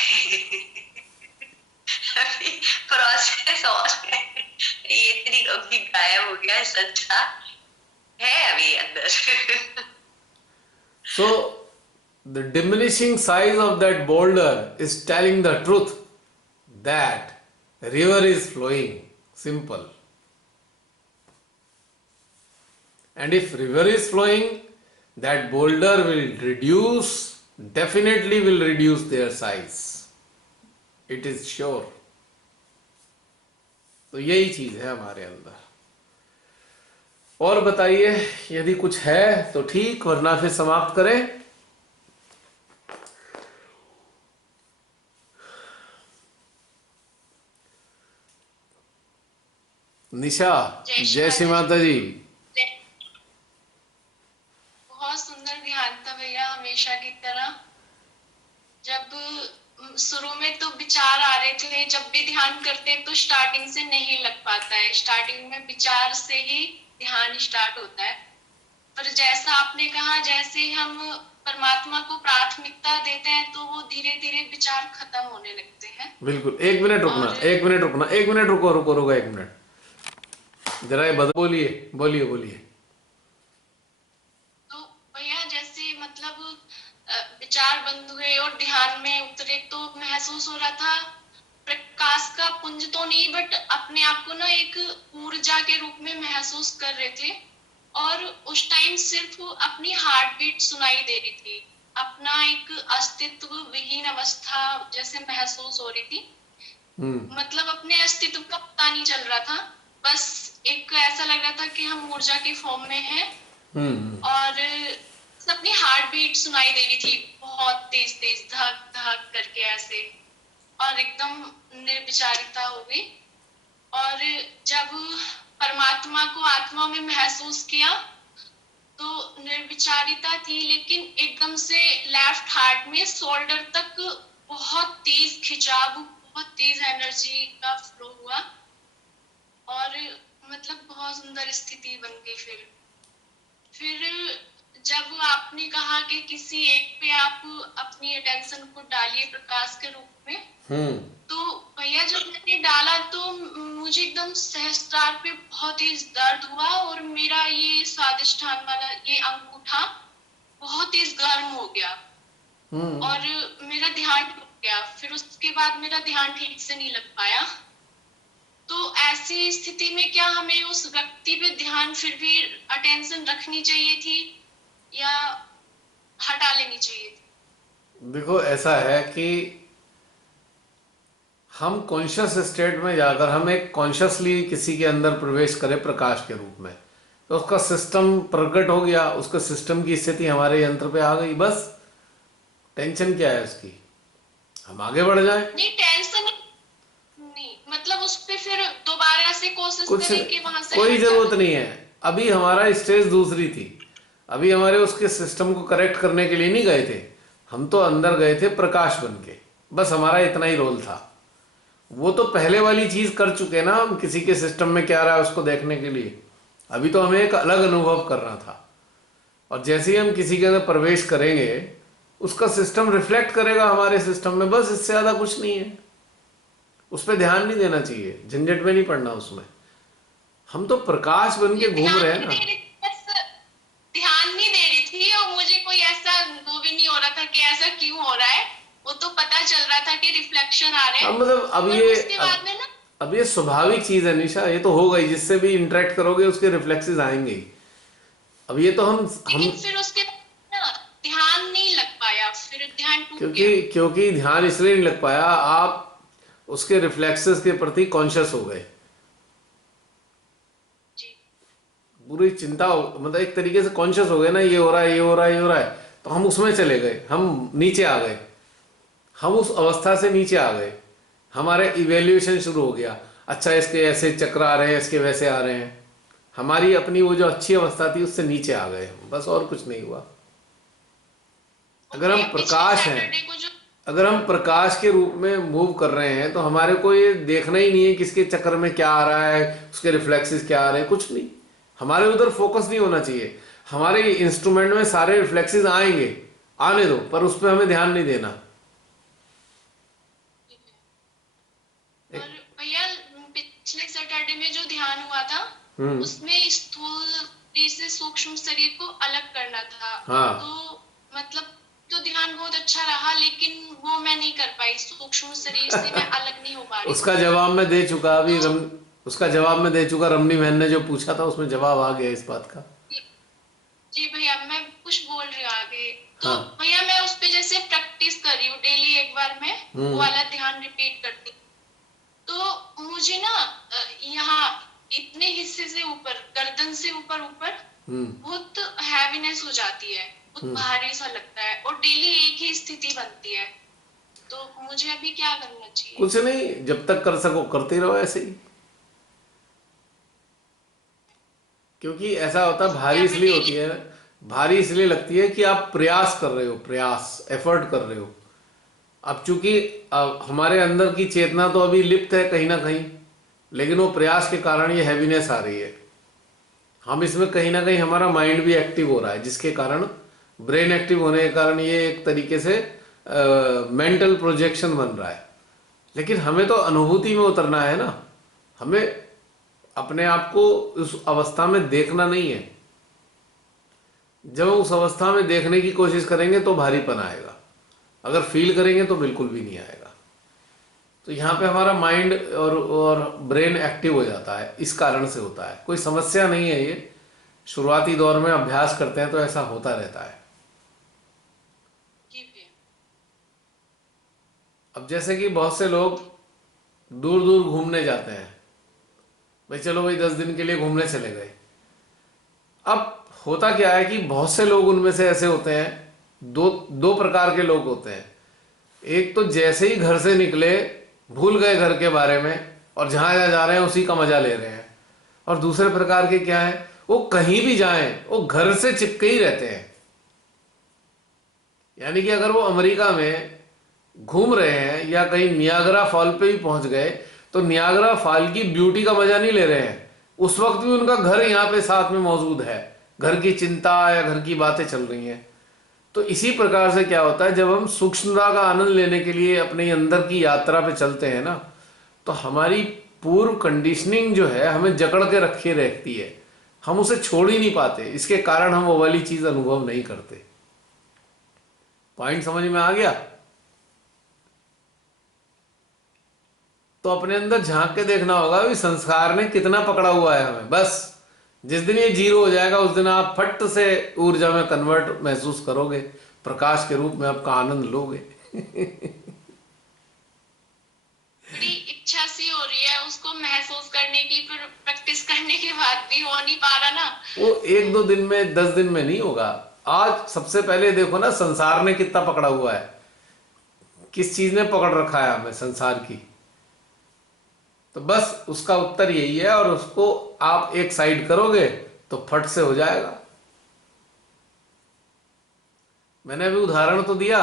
अभी प्रोसेस और है। ये इतनी अभी गायब हो गया, सच्चा है अभी अंदर। So the diminishing size of that boulder is telling the truth that river is flowing. Simple. And if river is flowing, that boulder will reduce, definitely will reduce their size. It is sure. तो यही चीज है हमारे अंदर। और बताइए यदि कुछ है तो ठीक, वरना फिर समाप्त करें। निशा, जय श्री माता जी। बहुत सुंदर ध्यान था भैया, हमेशा की तरह। जब शुरू में तो विचार आ रहे थे, जब भी ध्यान करते हैं तो स्टार्टिंग से नहीं लग पाता है। स्टार्टिंग में विचार से ही ध्यान स्टार्ट होता है। पर जैसा आपने कहा, जैसे ही हम परमात्मा को प्राथमिकता देते हैं तो वो धीरे धीरे विचार खत्म होने लगते हैं। बिल्कुल। एक मिनट रुकना, एक मिनट रुकना, एक मिनट रुको रुको रुको, एक मिनट जरा बोलिए बोलिए बोलिए। तो भैया जैसे मतलब विचार बंद हुए और ध्यान में उतरे तो महसूस हो रहा था प्रकाश का पुंज तो नहीं, बट अपने आप को ना एक ऊर्जा के रूप में महसूस कर रहे थे। और उस टाइम सिर्फ अपनी हार्ट बीट सुनाई दे रही थी, अपना एक अस्तित्व विहीन अवस्था जैसे महसूस हो रही थी। मतलब अपने अस्तित्व का पता नहीं चल रहा था, बस एक ऐसा लग रहा था कि हम ऊर्जा के फॉर्म में हैं। और अपनी हार्ट बीट सुनाई दे रही थी, बहुत तेज तेज धक धक करके ऐसे, और एकदम निर्विचारिता हो गई। और जब परमात्मा को आत्मा में महसूस किया तो निर्विचारिता थी, लेकिन एकदम से लेफ्ट हार्ट में शोल्डर तक बहुत तेज खिंचाव, बहुत तेज एनर्जी का फ्लो हुआ, और मतलब बहुत सुंदर स्थिति बन गई। फिर जब आपने कहा कि किसी एक पे आप अपनी अटेंशन को डालिए प्रकाश के रूप में, तो भैया जब मैंने डाला तो मुझे एकदम सहस्त्रार पे बहुत तेज दर्द हुआ, और मेरा ये स्वादिष्ठान वाला ये अंगूठा बहुत तेज गर्म हो गया, और मेरा ध्यान टूट गया। फिर उसके बाद मेरा ध्यान ठीक से नहीं लग पाया। तो ऐसी स्थिति में क्या हमें उस व्यक्ति पे ध्यान फिर भी अटेंशन रखनी चाहिए थी या हटा लेनी चाहिए थी? देखो, ऐसा है कि हम कॉन्शियस स्टेट में जाकर हम एक कॉन्शियसली किसी के अंदर प्रवेश करें प्रकाश के रूप में, तो उसका सिस्टम प्रकट हो गया, उसके सिस्टम की स्थिति हमारे यंत्र पे आ गई। बस टेंशन क्या है उसकी, हम आगे बढ़ जाएं। नहीं, टेंशन नहीं, मतलब उस पे फिर दोबारा से कोशिश कुछ करें कि वहां से कोई जरूरत नहीं है। अभी हमारा स्टेज दूसरी थी, अभी हमारे उसके सिस्टम को करेक्ट करने के लिए नहीं गए थे, हम तो अंदर गए थे प्रकाश बन के, बस हमारा इतना ही रोल था। वो तो पहले वाली चीज कर चुके ना, हम किसी के सिस्टम में क्या रहा है उसको देखने के लिए। अभी तो हमें एक अलग अनुभव करना था, और जैसे ही हम किसी के अंदर प्रवेश करेंगे उसका सिस्टम रिफ्लेक्ट करेगा हमारे सिस्टम में, बस इससे ज्यादा कुछ नहीं है। उस पर ध्यान नहीं देना चाहिए, झंझट में नहीं पड़ना उसमें। हम तो प्रकाश बन के घूम रहे हैं ना। ध्यान नहीं दे रही थी, और मुझे कोई ऐसा वो भी नहीं हो रहा था कि ऐसा क्यों हो रहा है, वो तो पता चल रहा था कि रिफ्लेक्शन आ रहे हैं। मतलब अब ये स्वाभाविक चीज है निशा, ये तो हो गई, जिससे भी इंटरेक्ट करोगे उसके रिफ्लेक्सेस आएंगे ही। अब ये तो हम फिर उसके ध्यान नहीं लग पाया, फिर ध्यान टूट गया। क्योंकि ध्यान इसलिए नहीं लग पाया, आप उसके रिफ्लेक्सेस के प्रति कॉन्शियस हो गए। पूरी चिंता मतलब एक तरीके से कॉन्शियस हो गए ना, ये हो रहा है, ये हो रहा है, ये हो रहा है, तो हम उसमें चले गए, हम नीचे आ गए, हम उस अवस्था से नीचे आ गए, हमारे इवेल्युएशन शुरू हो गया। अच्छा, इसके ऐसे चक्र आ रहे हैं, इसके वैसे आ रहे हैं, हमारी अपनी वो जो अच्छी अवस्था थी उससे नीचे आ गए, बस और कुछ नहीं हुआ। अगर हम प्रकाश हैं, अगर हम प्रकाश के रूप में मूव कर रहे हैं, तो हमारे को ये देखना ही नहीं है किसके चक्कर में क्या आ रहा है, उसके रिफ्लेक्सेस क्या आ रहे हैं, कुछ नहीं। हमारे उधर फोकस नहीं होना चाहिए। हमारे इंस्ट्रूमेंट में सारे रिफ्लेक्सेस आएंगे, आने दो, पर उस पर हमें ध्यान नहीं देना। भैया पिछले सैटरडे में जो ध्यान हुआ था, उसमें स्थूल से सूक्ष्म शरीर को अलग करना था। हाँ। तो मतलब तो ध्यान बहुत अच्छा रहा, लेकिन वो मैं नहीं कर पाई, सूक्ष्म शरीर से मैं अलग नहीं हो पा रही। उसका जवाब मैं दे चुका अभी, उसका जवाब मैं दे चुका। रमनी बहन ने जो पूछा था उसमें जवाब आ गया इस बात का। जी भैया, मैं कुछ बोल रही हूँ आगे। तो हाँ। भैया मैं उस पे जैसे प्रैक्टिस कर रही हूँ, डेली एक बार मैं वो वाला ध्यान रिपीट करती हूँ, तो मुझे ना यहाँ इतने हिस्से से ऊपर, गर्दन से ऊपर बहुत हैवीनेस हो जाती है, बहुत भारी सा लगता है, और डेली एक ही स्थिति बनती है। तो मुझे अभी क्या करना चाहिए? कुछ नहीं, जब तक कर सको करते रहो ऐसे ही। क्योंकि ऐसा होता है, भारी इसलिए होती है, भारी इसलिए लगती है कि आप प्रयास कर रहे हो, प्रयास, एफर्ट कर रहे हो। अब चूंकि हमारे अंदर की चेतना तो अभी लिप्त है कहीं ना कहीं, लेकिन वो प्रयास के कारण ये हैवीनेस आ रही है। हम इसमें कहीं ना कहीं हमारा माइंड भी एक्टिव हो रहा है, जिसके कारण ब्रेन एक्टिव होने के कारण ये एक तरीके से मेंटल प्रोजेक्शन बन रहा है। लेकिन हमें तो अनुभूति में उतरना है ना, हमें अपने आप को उस अवस्था में देखना नहीं है। जब उस अवस्था में देखने की कोशिश करेंगे तो भारीपन आएगा, अगर फील करेंगे तो बिल्कुल भी नहीं आएगा। तो यहाँ पे हमारा माइंड और ब्रेन एक्टिव हो जाता है, इस कारण से होता है। कोई समस्या नहीं है ये, शुरुआती दौर में अभ्यास करते हैं तो ऐसा होता रहता है। जी भैया। अब जैसे कि बहुत से लोग दूर दूर घूमने जाते हैं, भाई चलो भाई 10 दिन के लिए घूमने चले गए। अब होता क्या है कि बहुत से लोग उनमें से ऐसे होते हैं, दो दो प्रकार के लोग होते हैं। एक तो जैसे ही घर से निकले भूल गए घर के बारे में और जहां जहां जा रहे हैं उसी का मजा ले रहे हैं। और दूसरे प्रकार के क्या है, वो कहीं भी जाएं वो घर से चिपके ही रहते हैं। यानी कि अगर वो अमेरिका में घूम रहे हैं या कहीं नियाग्रा फॉल पे भी पहुंच गए तो नियाग्रा फॉल की ब्यूटी का मजा नहीं ले रहे हैं, उस वक्त भी उनका घर यहाँ पे साथ में मौजूद है, घर की चिंता या घर की बातें चल रही हैं। तो इसी प्रकार से क्या होता है, जब हम सूक्ष्मता का आनंद लेने के लिए अपने अंदर की यात्रा पे चलते हैं ना, तो हमारी पूर्व कंडीशनिंग जो है हमें जकड़ के रखे रहती है, हम उसे छोड़ ही नहीं पाते। इसके कारण हम वो वाली चीज अनुभव नहीं करते। पॉइंट समझ में आ गया? तो अपने अंदर झांक के देखना होगा कि संस्कार ने कितना पकड़ा हुआ है हमें। बस जिस दिन ये जीरो हो जाएगा उस दिन आप फट से ऊर्जा में कन्वर्ट महसूस करोगे, प्रकाश के रूप में आपका आनंद लोगे। बड़ी इच्छा सी हो रही है उसको महसूस करने की, फिर प्रैक्टिस करने के बाद भी हो नहीं पा रहा ना। वो 1-2 दिन में 10 दिन में नहीं होगा। आज सबसे पहले देखो ना संसार ने कितना पकड़ा हुआ है, किस चीज ने पकड़ रखा है हमें, संसार की। तो बस उसका उत्तर यही है, और उसको आप एक साइड करोगे तो फट से हो जाएगा। मैंने अभी उदाहरण तो दिया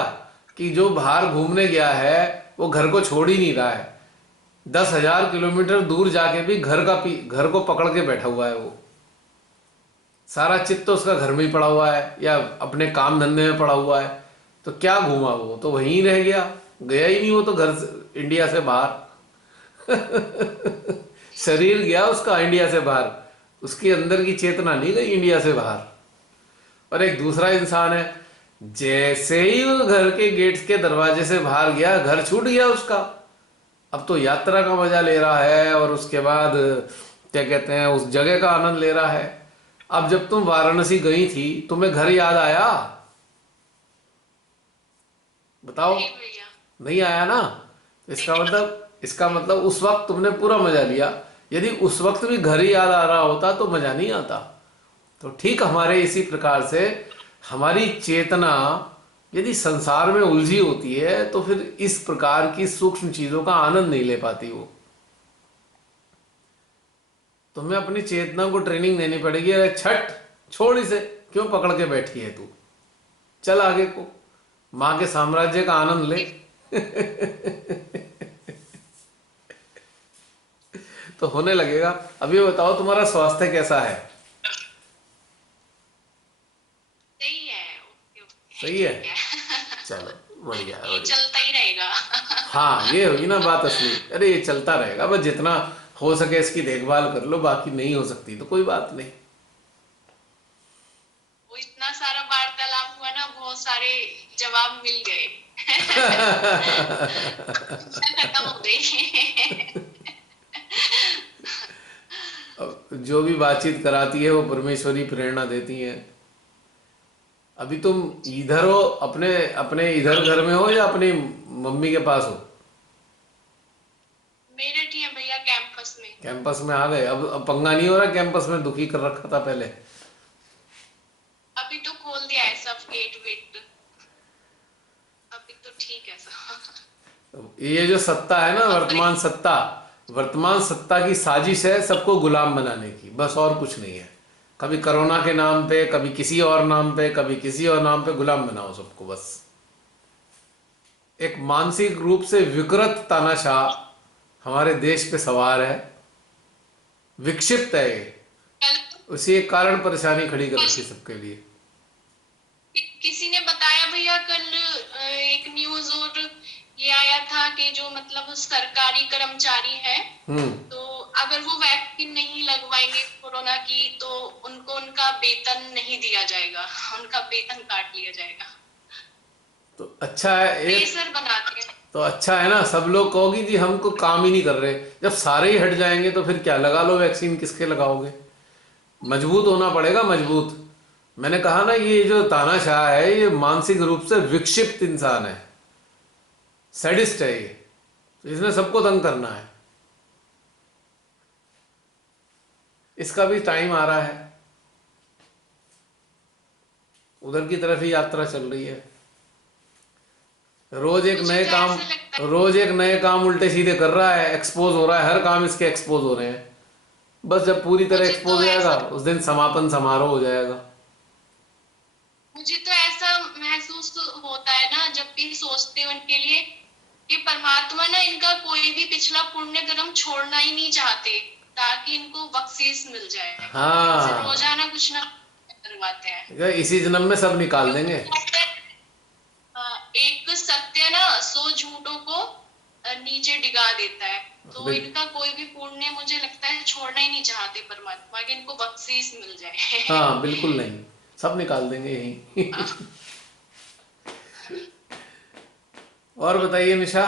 कि जो बाहर घूमने गया है वो घर को छोड़ ही नहीं रहा है, 10,000 किलोमीटर दूर जाके भी घर को पकड़ के बैठा हुआ है। वो सारा चित्त तो उसका घर में ही पड़ा हुआ है या अपने काम धंधे में पड़ा हुआ है। तो क्या घूमा, वो तो वहीं रह गया, गया ही नहीं वो तो घर से, इंडिया से बाहर। शरीर गया उसका इंडिया से बाहर, उसकी अंदर की चेतना नहीं गई इंडिया से बाहर। और एक दूसरा इंसान है, जैसे ही वो घर के गेट के दरवाजे से बाहर गया घर छूट गया उसका। अब तो यात्रा का मजा ले रहा है और उसके बाद क्या कहते हैं उस जगह का आनंद ले रहा है। अब जब तुम वाराणसी गई थी तुम्हें घर याद आया? बताओ, नहीं भैया। नहीं आया ना। इसका मतलब उस वक्त तुमने पूरा मजा लिया। यदि उस वक्त भी घर ही याद आ रहा होता तो मजा नहीं आता। तो ठीक हमारे इसी प्रकार से हमारी चेतना यदि संसार में उलझी होती है तो फिर इस प्रकार की सूक्ष्म चीजों का आनंद नहीं ले पाती वो। तुम्हें अपनी चेतना को ट्रेनिंग देनी पड़ेगी, अरे छट छोड़ इसे, क्यों पकड़ के बैठी है तू, चल आगे को, मां के साम्राज्य का आनंद ले। तो होने लगेगा। अभी बताओ तुम्हारा स्वास्थ्य कैसा है? सही है। ओके, ओके, सही है? ठीक है। चलो बढ़िया है, ये बढ़िया। चलता ही रहेगा। हाँ ये हुई ना बात असली। अरे ये चलता रहेगा, बस जितना हो सके इसकी देखभाल कर लो, बाकी नहीं हो सकती तो कोई बात नहीं। वो इतना सारा वार्तालाप हुआ ना, बहुत सारे जवाब मिल गए। खत्म हो गई। अब जो भी बातचीत कराती है वो परमेश्वरी प्रेरणा देती है। अभी तुम इधर हो, अपने अपने इधर घर में हो या अपनी मम्मी के पास हो? मेरठ ही है भैया, कैंपस में। कैंपस में आ गए? अब पंगा नहीं हो रहा? कैंपस में दुखी कर रखा था पहले। अभी तो खोल दिया है सब गेट वेट, अभी तो ठीक है सब। ये जो सत्ता है ना, वर्तमान सत्ता की साजिश है सबको गुलाम बनाने की, बस और कुछ नहीं है। कभी कोरोना के नाम पे, कभी किसी और नाम पे, कभी किसी और नाम पे गुलाम बनाओ सबको। बस एक मानसिक रूप से विकृत तानाशाह हमारे देश पे सवार है, विक्षिप्त है ये, कल उसी एक कारण परेशानी खड़ी कर रखी सबके लिए। किसी ने बताया भैया, कल एक न्यूज और ये आया था कि जो मतलब सरकारी कर्मचारी है, तो अगर वो वैक्सीन नहीं लगवाएंगे कोरोना की तो उनको उनका वेतन नहीं दिया जाएगा, उनका वेतन काट लिया जाएगा। तो अच्छा है, प्रेशर बनाते हैं। तो अच्छा है ना, सब लोग कहोगी जी हमको काम ही नहीं कर रहे। जब सारे ही हट जाएंगे तो फिर क्या, लगा लो वैक्सीन, किसके लगाओगे? मजबूत होना पड़ेगा, मजबूत। मैंने कहा ना, ये जो तानाशाह है ये मानसिक रूप से विक्षिप्त इंसान है, सैडिस्ट है ये, तो इसने सबको तंग करना है। इसका भी टाइम आ रहा है, उधर की तरफ ही यात्रा चल रही है। रोज एक मुझे नए तो काम, ऐसा लगता है रोज एक नए काम उल्टे सीधे कर रहा है, एक्सपोज हो रहा है, हर काम इसके एक्सपोज हो रहे हैं। बस जब पूरी तरह मुझे एक्सपोज तो हो जाएगा ऐसा उस दिन समापन समारोह हो जाएगा। मुझे तो ऐसा महसूस होता है ना, जब भी सोचते हैं उनके लिए कि परमात्मा ना इनका कोई भी पिछला पुण्य कर्म छोड़ना ही नहीं चाहते, ताकि इनको बख्शीश मिल जाए। इनसे हाँ, रोजाना कुछ ना करवाते हैं, इसी जन्म में सब निकाल क्योंकि देंगे। कहते हैं, एक सत्य ना 100 झूठों को नीचे डिगा देता है। तो बिल- इनका कोई भी पुण्य मुझे लगता है छोड़ना ही नहीं चाहते परमात्मा, कि इनको बख्शीश मिल जाए। हाँ बिल्कुल नहीं, सब निकाल देंगे यही। और बताइए निशा।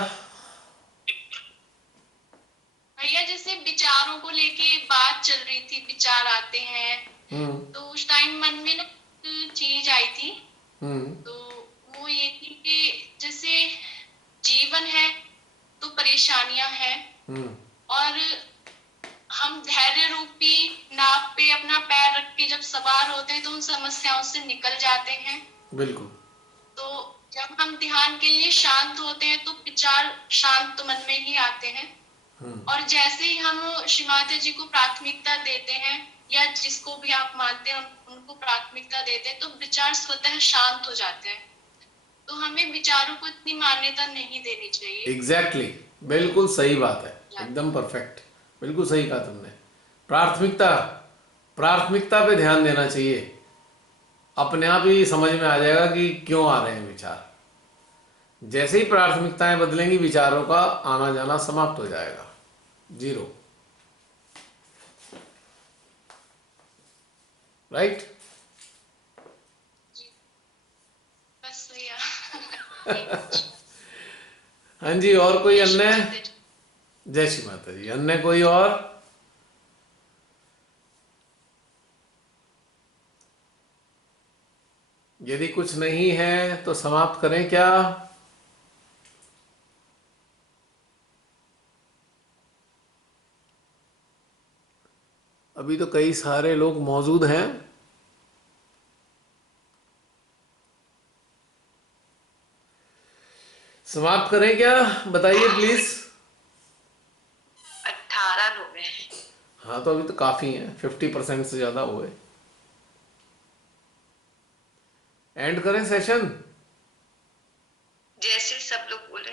भैया जैसे विचारों को लेके बात चल रही थी, विचार आते हैं, हम्म। तो उस टाइम मन में ना एक चीज आई थी। हम्म। तो वो ये थी कि जैसे जीवन है तो परेशानियां हैं, हम्म। और हम धैर्य रूपी नाव पे अपना पैर रख के जब सवार होते हैं तो उन समस्याओं से निकल जाते हैं। बिल्कुल। तो जब हम ध्यान के लिए शांत होते हैं तो विचार शांत मन में ही आते हैं। और जैसे ही हम श्री माता जी को प्राथमिकता देते हैं, या जिसको भी आप मानते हैं उनको प्राथमिकता देते हैं, तो विचार स्वतः शांत हो जाते हैं। तो हमें विचारों को इतनी मान्यता नहीं देनी चाहिए। एग्जैक्टली, बिल्कुल सही बात है, एकदम परफेक्ट, बिल्कुल सही कहा तुमने। प्राथमिकता, प्राथमिकता पे ध्यान देना चाहिए, अपने आप ही समझ में आ जाएगा कि क्यों आ रहे हैं विचार। जैसे ही प्राथमिकताएं बदलेंगी विचारों का आना जाना समाप्त हो जाएगा, जीरो। राइट। बस भैया। हाँ जी, और कोई अन्य? जय श्री माता जी। जय श्री माता जी। अन्य कोई और? यदि कुछ नहीं है तो समाप्त करें क्या? अभी तो कई सारे लोग मौजूद हैं। समाप्त करें क्या, बताइए प्लीज। 18 लोग हैं। हाँ तो अभी तो काफी हैं, 50% से ज्यादा हुए। एंड करें सेशन? जैसे सब लोग बोले।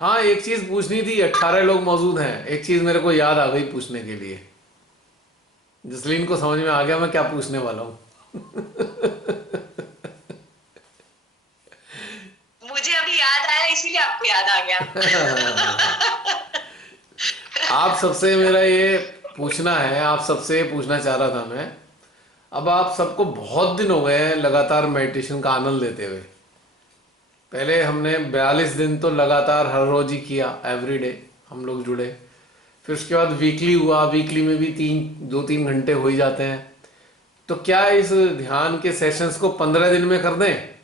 हाँ, एक चीज पूछनी थी, 18 लोग मौजूद हैं, एक चीज मेरे को याद आ गई पूछने के लिए। जसलीन को समझ में आ गया मैं क्या पूछने वाला हूँ। मुझे अभी याद आया, इसीलिए आपको याद आ गया। आप सबसे मेरा ये पूछना है, आप सबसे पूछना चाह रहा था मैं। अब आप सबको बहुत दिन हो गए हैं लगातार मेडिटेशन का आनंद लेते हुए। पहले हमने 42 दिन तो लगातार हर रोज ही किया, एवरीडे हम लोग जुड़े। फिर उसके बाद वीकली हुआ, वीकली में भी 2-3 घंटे हो ही जाते हैं। तो क्या इस ध्यान के सेशंस को 15 दिन में कर दें?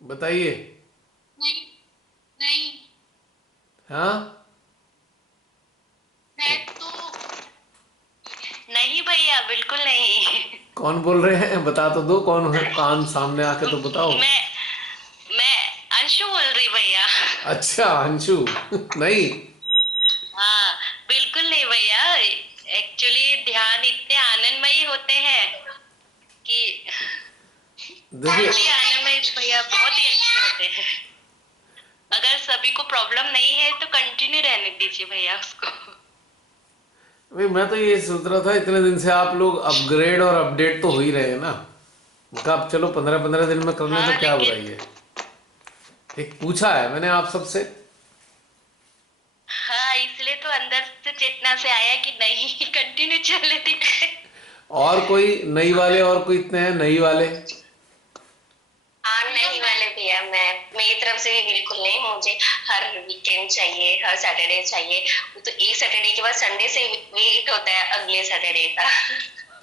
बताइए। नहीं नहीं, हाँ, मैं तो नहीं भैया, बिल्कुल नहीं। कौन बोल रहे हैं, बता तो दो कौन है, कान सामने आके तो बताओ। मैं अंशु बोल रही भैया। अच्छा अंशु। नहीं, हाँ, बिल्कुल नहीं भैया। एक्चुअली ध्यान इतने आनंदमयी होते हैं कि देखिए आनंदमयी भैया बहुत ही अच्छे होते हैं। अगर सभी को प्रॉब्लम नहीं है तो कंटिन्यू रहने दीजिए भैया उसको। भाई मैं तो ये सोच रहा था, इतने दिन से आप लोग अपग्रेड और अपडेट तो हो ही रहे हैं ना, कहा अब चलो 15-15 दिन में करने तो क्या बुराई है। एक पूछा है मैंने आप सबसे। हाँ, इसलिए तो अंदर से चेतना से आया कि नहीं, कंटिन्यू चले। और कोई नई वाले, और कोई इतने हैं नई वाले? नहीं वाले भैया, मैं मेरी तरफ से भी बिल्कुल नहीं। मुझे हर वीकेंड चाहिए, हर सैटरडे चाहिए। वो तो एक सैटरडे के बाद संडे से वेट होता है अगले सैटरडे का।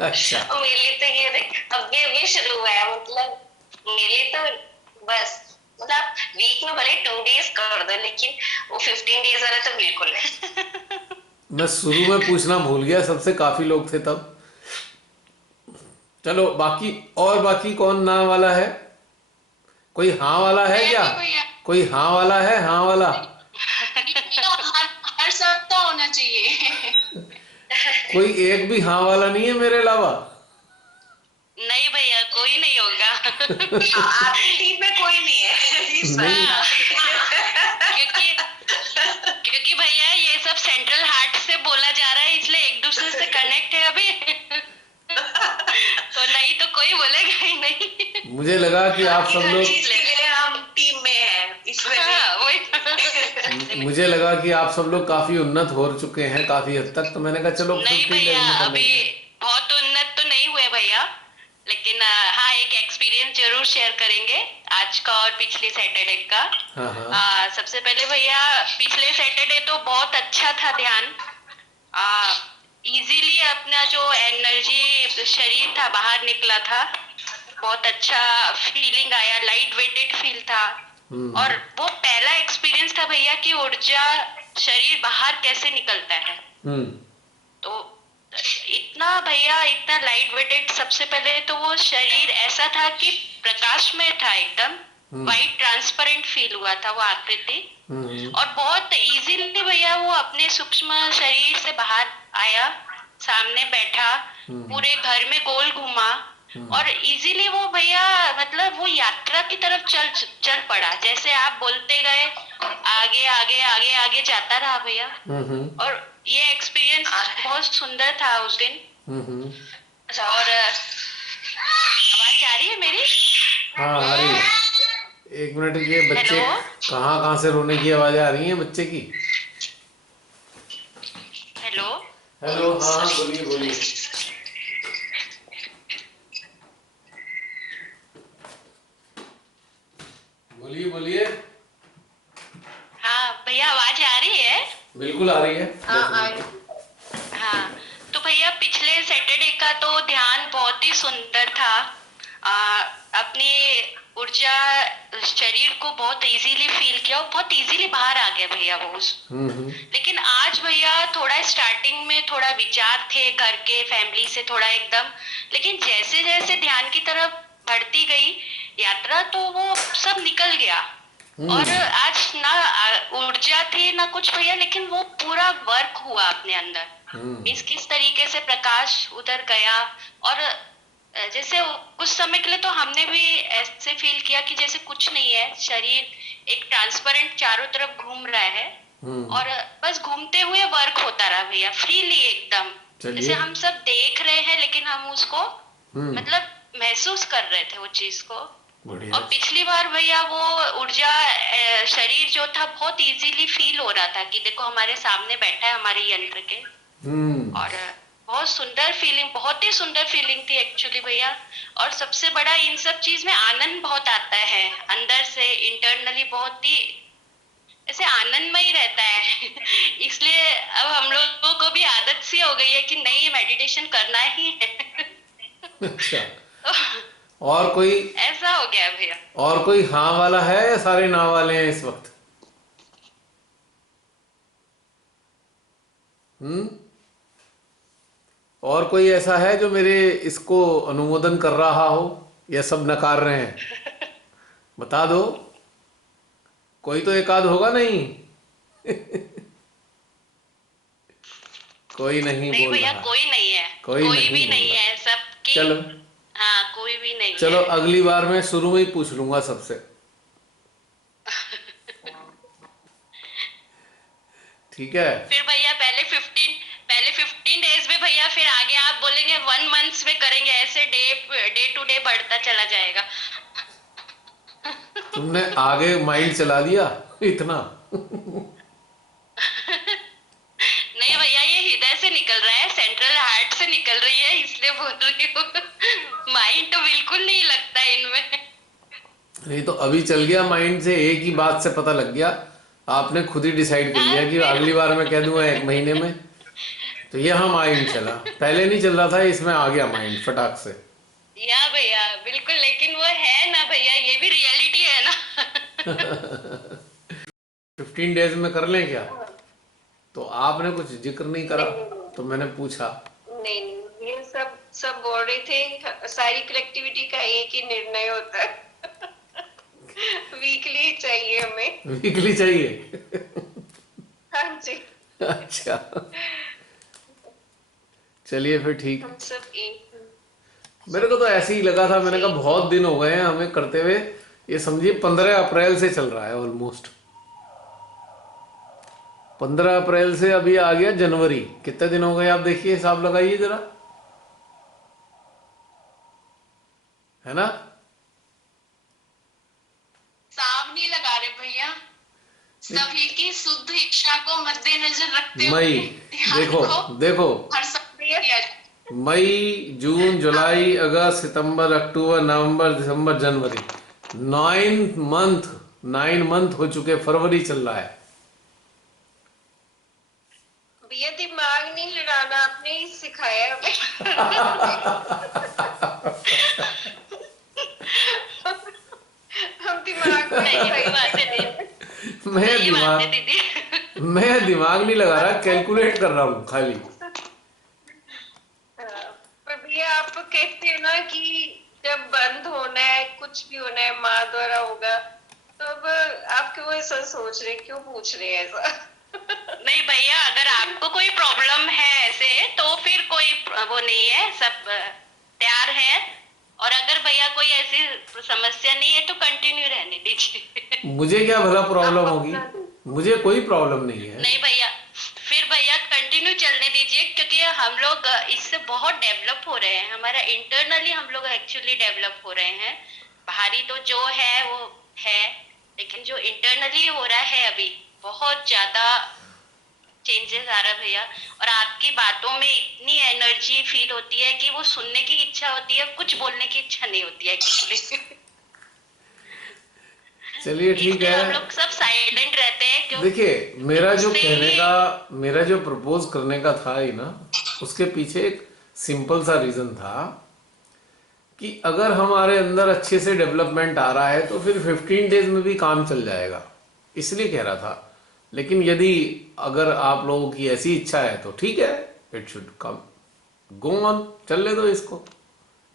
अच्छा। और मेरे लिए तो ये देख अभी अभी शुरू हुआ है, मतलब मेरे लिए तो बस मतलब वीक में भले 2 डेज कर दो, लेकिन वो 15 डेज वाला तो बिल्कुल नहीं। मैं शुरू में पूछना भूल गया, सबसे काफी लोग थे तब। चलो बाकी, और बाकी कौन ना वाला है? कोई हाँ वाला है मैं क्या? भी भैया, कोई हाँ वाला है? हाँ वाला ये तो हर सप्ताह होना चाहिए। कोई एक भी हाँ वाला नहीं है मेरे अलावा? नहीं भैया, कोई नहीं होगा। आपकी टीम में कोई नहीं है इस नहीं। क्योंकि क्योंकि भैया ये सब सेंट्रल हार्ट से बोला जा रहा है, इसलिए एक दूसरे से कनेक्ट है अभी। तो नहीं तो कोई बोलेगा ही नहीं। मुझे लगा कि आप सब हर लोग चीज के लिए हम टीम में हैं इसमें भी। हाँ, वही। मुझे लगा कि आप सब लोग काफी उन्नत हो चुके हैं काफी हद तक, तो मैंने कहा चलो नहीं 50 भैया, डेज में कर अभी लेंगे। बहुत उन्नत तो नहीं हुए भैया, लेकिन हाँ एक एक्सपीरियंस जरूर शेयर करेंगे आज का और पिछले सैटरडे का। हाँ हाँ। सबसे पहले भैया, पिछले सैटरडे तो बहुत अच्छा था ध्यान। इजीली अपना जो एनर्जी शरीर था बाहर निकला था, बहुत अच्छा फीलिंग आया, लाइट वेटेड फील था। और वो पहला एक्सपीरियंस था भैया कि ऊर्जा शरीर बाहर कैसे निकलता है। तो इतना भैया, इतना लाइट वेटेड, सबसे पहले तो वो शरीर ऐसा था कि प्रकाश में था, एकदम वाइट ट्रांसपेरेंट फील हुआ था वो आकृति। और बहुत इजीली भैया वो अपने सूक्ष्म शरीर से बाहर आया, सामने बैठा, पूरे घर में गोल घूमा, और इजीली वो भैया मतलब वो यात्रा की तरफ चल पड़ा, जैसे आप बोलते गए आगे आगे आगे आगे जाता रहा भैया। और ये एक्सपीरियंस बहुत सुंदर था उस दिन। और आवाज आ रही है मेरी? हाँ आ रही है। एक मिनट, ये बच्चे हेलो? कहाँ से रोने की आवाजें आ रही हैं बच्चे की? हेलो? हेलो, हाँ हाँ बोलिए बोलिए। बोलिए बोलिए। हाँ भैया, आवाज आ रही है? बिल्कुल आ रही है। हाँ, तो भैया पिछले सैटरडे का तो ध्यान बहुत ही सुंदर था। अपनी ऊर्जा शरीर को बहुत इजीली फील किया, बहुत इजीली बाहर आ गया भैया वो। लेकिन आज भैया थोड़ा स्टार्टिंग में थोड़ा विचार थे घर के, फैमिली से थोड़ा एकदम, लेकिन जैसे जैसे ध्यान की तरफ बढ़ती गई यात्रा, तो वो सब निकल गया। और आज ना ऊर्जा थी ना कुछ भैया, लेकिन वो पूरा वर्क हुआ अपने अंदर। मीन्स किस तरीके से प्रकाश उधर गया, और जैसे कुछ समय के लिए तो हमने भी ऐसे फील किया कि जैसे कुछ नहीं है, शरीर एक ट्रांसपेरेंट चारों तरफ घूम रहा है, और बस घूमते हुए वर्क होता रहा भैया, फ्रीली एकदम, जैसे हम सब देख रहे हैं, लेकिन हम उसको मतलब महसूस कर रहे थे वो चीज को। और पिछली बार भैया वो ऊर्जा शरीर जो था बहुत इजीली फील हो रहा था कि देखो हमारे सामने बैठा है हमारे यंत्र के। और बहुत सुंदर फीलिंग, बहुत ही सुंदर फीलिंग थी एक्चुअली भैया। और सबसे बड़ा इन सब चीज में आनंद बहुत आता है अंदर से, इंटरनली बहुत ही ऐसे आनंदमय रहता है। इसलिए अब हम लोगों को भी आदत सी हो गई है कि नहीं, मेडिटेशन करना ही है। अच्छा, और कोई ऐसा हो गया भैया। और कोई हाँ वाला है या सारे ना वाले हैं इस वक्त? और कोई ऐसा है जो मेरे इसको अनुमोदन कर रहा हो, या सब नकार रहे हैं? बता दो, कोई तो एक आध होगा नहीं। कोई नहीं नहीं बोल भैया, रहा। कोई नहीं है, कोई कोई नहीं भी बोल नहीं रहा। है सबकी। चलो हाँ, कोई भी नहीं चलो, है। अगली बार मैं शुरू में ही पूछ लूंगा सबसे। ठीक है? फिर भैया पहले 15 डेज में भैया, फिर आगे आप बोलेंगे 1 मंथ में करेंगे, ऐसे डे टू डे बढ़ता चला जाएगा। तुमने आगे माइंड चला दिया इतना। नहीं भैया, ये हृदय से निकल रहा है, सेंट्रल हार्ट से निकल रही है, इसलिए बोल रही हूँ। माइंड तो बिल्कुल नहीं लगता इनमें। नहीं तो अभी चल गया माइंड से, एक ही बात से पता लग गया, आपने खुद ही डिसाइड कर लिया कि अगली बार मैं कह दूंगा 1 महीने में। तो यहाँ माइंड चला, पहले नहीं चल रहा था, इसमें आ गया माइंड फटाक से। या भैया बिल्कुल, लेकिन वो है ना भैया, ये भी रियलिटी है ना। 15 डेज में कर लें क्या? तो आपने कुछ जिक्र नहीं करा, तो मैंने पूछा। नहीं नहीं, ये सब सब बोल रहे थे सारी कलेक्टिविटी का एक ही निर्णय होता है। वीकली चाहिए हमें। वीकली चाहिए? हाँ जी। अच्छा, चलिए फिर ठीक। हम सब एक। मेरे को तो ऐसे ही लगा था, मैंने कहा बहुत दिन हो गए हैं हमें करते हुए, ये समझिए 15 अप्रैल से चल रहा है ऑलमोस्ट। 15 अप्रैल से अभी आ गया जनवरी, कितने दिन हो गए आप देखिए, हिसाब लगाइए जरा, है ना? साव नहीं लगा रहे भैया, सभी की शुद्ध इच्छा को मद्देनजर रखते हुए मई, ध्यान देखो को देखो, हर समय किया जाए। मई, जून, जुलाई, अगस्त, सितंबर, अक्टूबर, नवंबर, दिसंबर, जनवरी, 9 मंथ हो चुके, फरवरी चल रहा है। भैया दिमाग नहीं लड़ाना आपने ही सिखाया हमें। हम दिमाग में सही बात है दीदी, मैं सही बात दिमाग है दीदी। मैं दिमाग नहीं लगा रहा, कैलकुलेट कर रहा हूँ खाली। पर भैया आप कहते हो ना कि जब बंद होना है, कुछ भी होना है माँ द्वारा होगा, तो अब आप क्यों ऐसा सोच रहे, क्यों पूछ रहे हैं ऐसा? नहीं भैया, अगर आपको कोई प्रॉब्लम है ऐसे, तो फिर कोई वो नहीं है, सब तैयार है। और अगर भैया कोई ऐसी समस्या नहीं है तो कंटिन्यू रहने दीजिए। मुझे क्या भला प्रॉब्लम होगी? मुझे कोई प्रॉब्लम नहीं है। नहीं भैया, फिर भैया कंटिन्यू चलने दीजिए, क्योंकि हम लोग इससे बहुत डेवलप हो रहे हैं। हमारा इंटरनली हम लोग एक्चुअली डेवलप हो रहे हैं। बाहरी तो जो है वो है, लेकिन जो इंटरनली हो रहा है अभी बहुत ज्यादा चेंजेस आ रहा है भैया। और आपकी बातों में इतनी एनर्जी फील होती है कि वो सुनने की इच्छा होती है, कुछ बोलने की इच्छा नहीं होती है एक्चुअली। चलिए ठीक इसलिए हम है। लोग सब साइलेंट रहते हैं क्यों? देखिए, मेरा जो उससे कहने ही- का, मेरा जो प्रपोज करने का था ही ना, उसके पीछे एक सिंपल सा रीजन था कि अगर हमारे अंदर अच्छे से डेवलपमेंट आ रहा है तो फिर 15 डेज में भी काम चल जाएगा, इसलिए कह रहा था। लेकिन यदि अगर आप लोगों की ऐसी इच्छा है तो ठीक है, it should come, go on, चलने दो इसको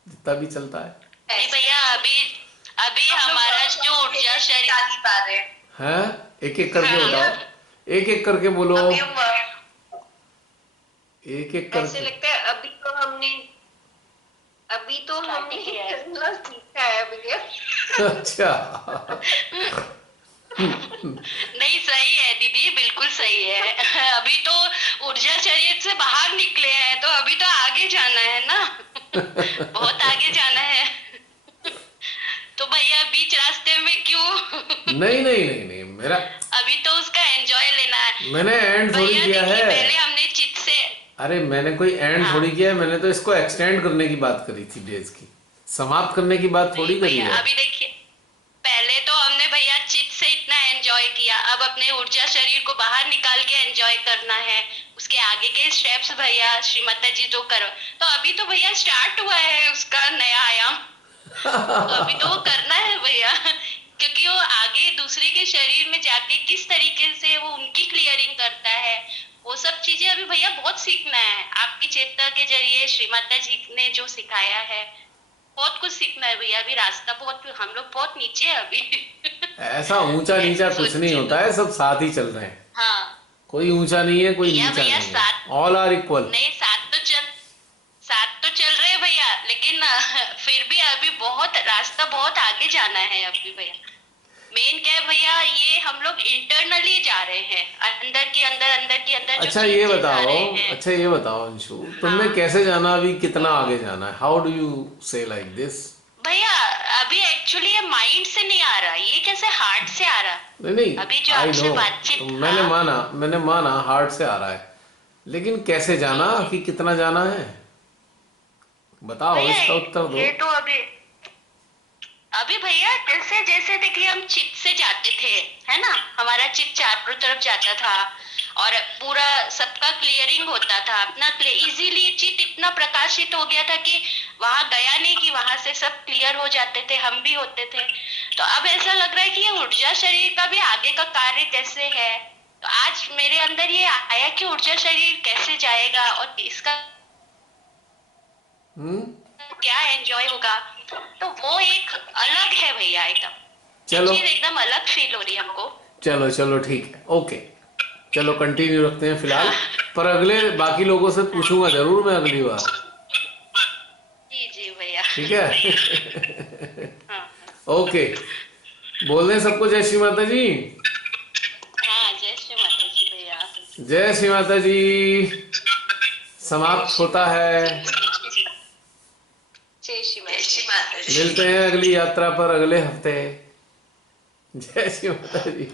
जितना भी चलता है। नहीं भैया, अभी अभी हमारा जो ऊर्जा शरीर नहीं पा रहे हैं। हैं? एक एक करके बताओ, एक एक करके बोलो, अभी हम एक एक ऐसे करके। लगता है अभी तो हमने चलना सीखा है भैया। अच्छा, नहीं, सही है दीदी, बिल्कुल सही है। अभी तो ऊर्जा शरीर से बाहर निकले हैं, तो अभी तो आगे जाना है ना। बहुत आगे जाना है। तो भैया बीच रास्ते में क्यों? नहीं नहीं नहीं नहीं, मेरा, अभी तो उसका एंजॉय लेना है मैंने एंड थोड़ी भैया। किया देखिए, है। पहले हमने चित से अरे मैंने कोई एंड थोड़ी किया है, मैंने तो इसको एक्सटेंड करने की बात करी थी, डेज की समाप्त करने की बात थोड़ी करी भैया, है। अभी देखिए, पहले तो हमने भैया चित से इतना एंजॉय किया, अब अपने ऊर्जा शरीर को बाहर निकाल के एंजॉय करना है। उसके आगे के स्टेप्स भैया श्रीमाता जी जो करो, तो अभी तो भैया स्टार्ट हुआ है उसका नया आयाम। तो अभी तो वो करना है भैया, क्योंकि वो आगे दूसरे के शरीर में जाके किस तरीके से वो उनकी क्लियरिंग करता है, वो सब चीजें अभी भैया बहुत सीखना है। आपकी चेतना के जरिए श्रीमाता जी ने जो सिखाया है, बहुत कुछ सीखना है भैया। अभी रास्ता बहुत, हम लोग बहुत नीचे है अभी। ऐसा ऊंचा नीचा कुछ नहीं होता है, सब साथ ही चल रहे हैं। हाँ कोई ऊंचा नहीं है, कोई भैया, नीचा भैया, नहीं है, साथ- ऑल आर इक्वल। नहीं, साथ तो चल रहे हैं भैया, लेकिन फिर भी अभी बहुत रास्ता, बहुत आगे जाना है अभी भैया। मेन क्या है भैया, ये हम लोग इंटरनली जा रहे हैं, अंदर के अंदर जो अच्छा ये changes आ बताओ, रहे हैं। अच्छा ये बताओ अंशु, तुमने कैसे जाना अभी कितना आगे जाना है? हाउ डू यू से लाइक दिस? भैया अभी एक्चुअली ये माइंड से नहीं आ रहा, ये कैसे हार्ट से आ रहा। नहीं नहीं, अभी जो आई आपसे नो, बातचीत, तो मैंने माना हार्ट से आ रहा है, लेकिन कैसे जाना कि कितना जाना है, बताओ, भैया इसका उत्तर दो। ये तो अभी भैया जैसे जैसे देखिए हम चित से जाते थे, है ना, हमारा चित चारों तरफ जाता था और पूरा सबका क्लियरिंग होता था, अपना इजीली चित इतना प्रकाशित हो गया था कि वहां गया नहीं कि वहां से सब क्लियर हो जाते थे, हम भी होते थे। तो अब ऐसा लग रहा है कि ये ऊर्जा शरीर का भी आगे का कार्य कैसे है। तो आज मेरे अंदर ये आया कि ऊर्जा शरीर कैसे जाएगा और इसका क्या एंजॉय होगा। तो वो एक अलग है भैया, एकदम चलो चीज एकदम अलग फील हो रही है हमको। चलो चलो ठीक है, ओके, चलो कंटिन्यू रखते हैं फिलहाल, पर अगले बाकी लोगों से पूछूंगा जरूर मैं अगली बार। जी जी भैया। ठीक है। हाँ ओके, बोल दें सबको जय श्री माता जी। हाँ, जय श्री माता जी भैया। जय श्री माता जी। समाप्त होता है। जय श्री जय श्री माता जी। मिलते हैं अगली यात्रा पर अगले हफ्ते। जय श्री माता जी।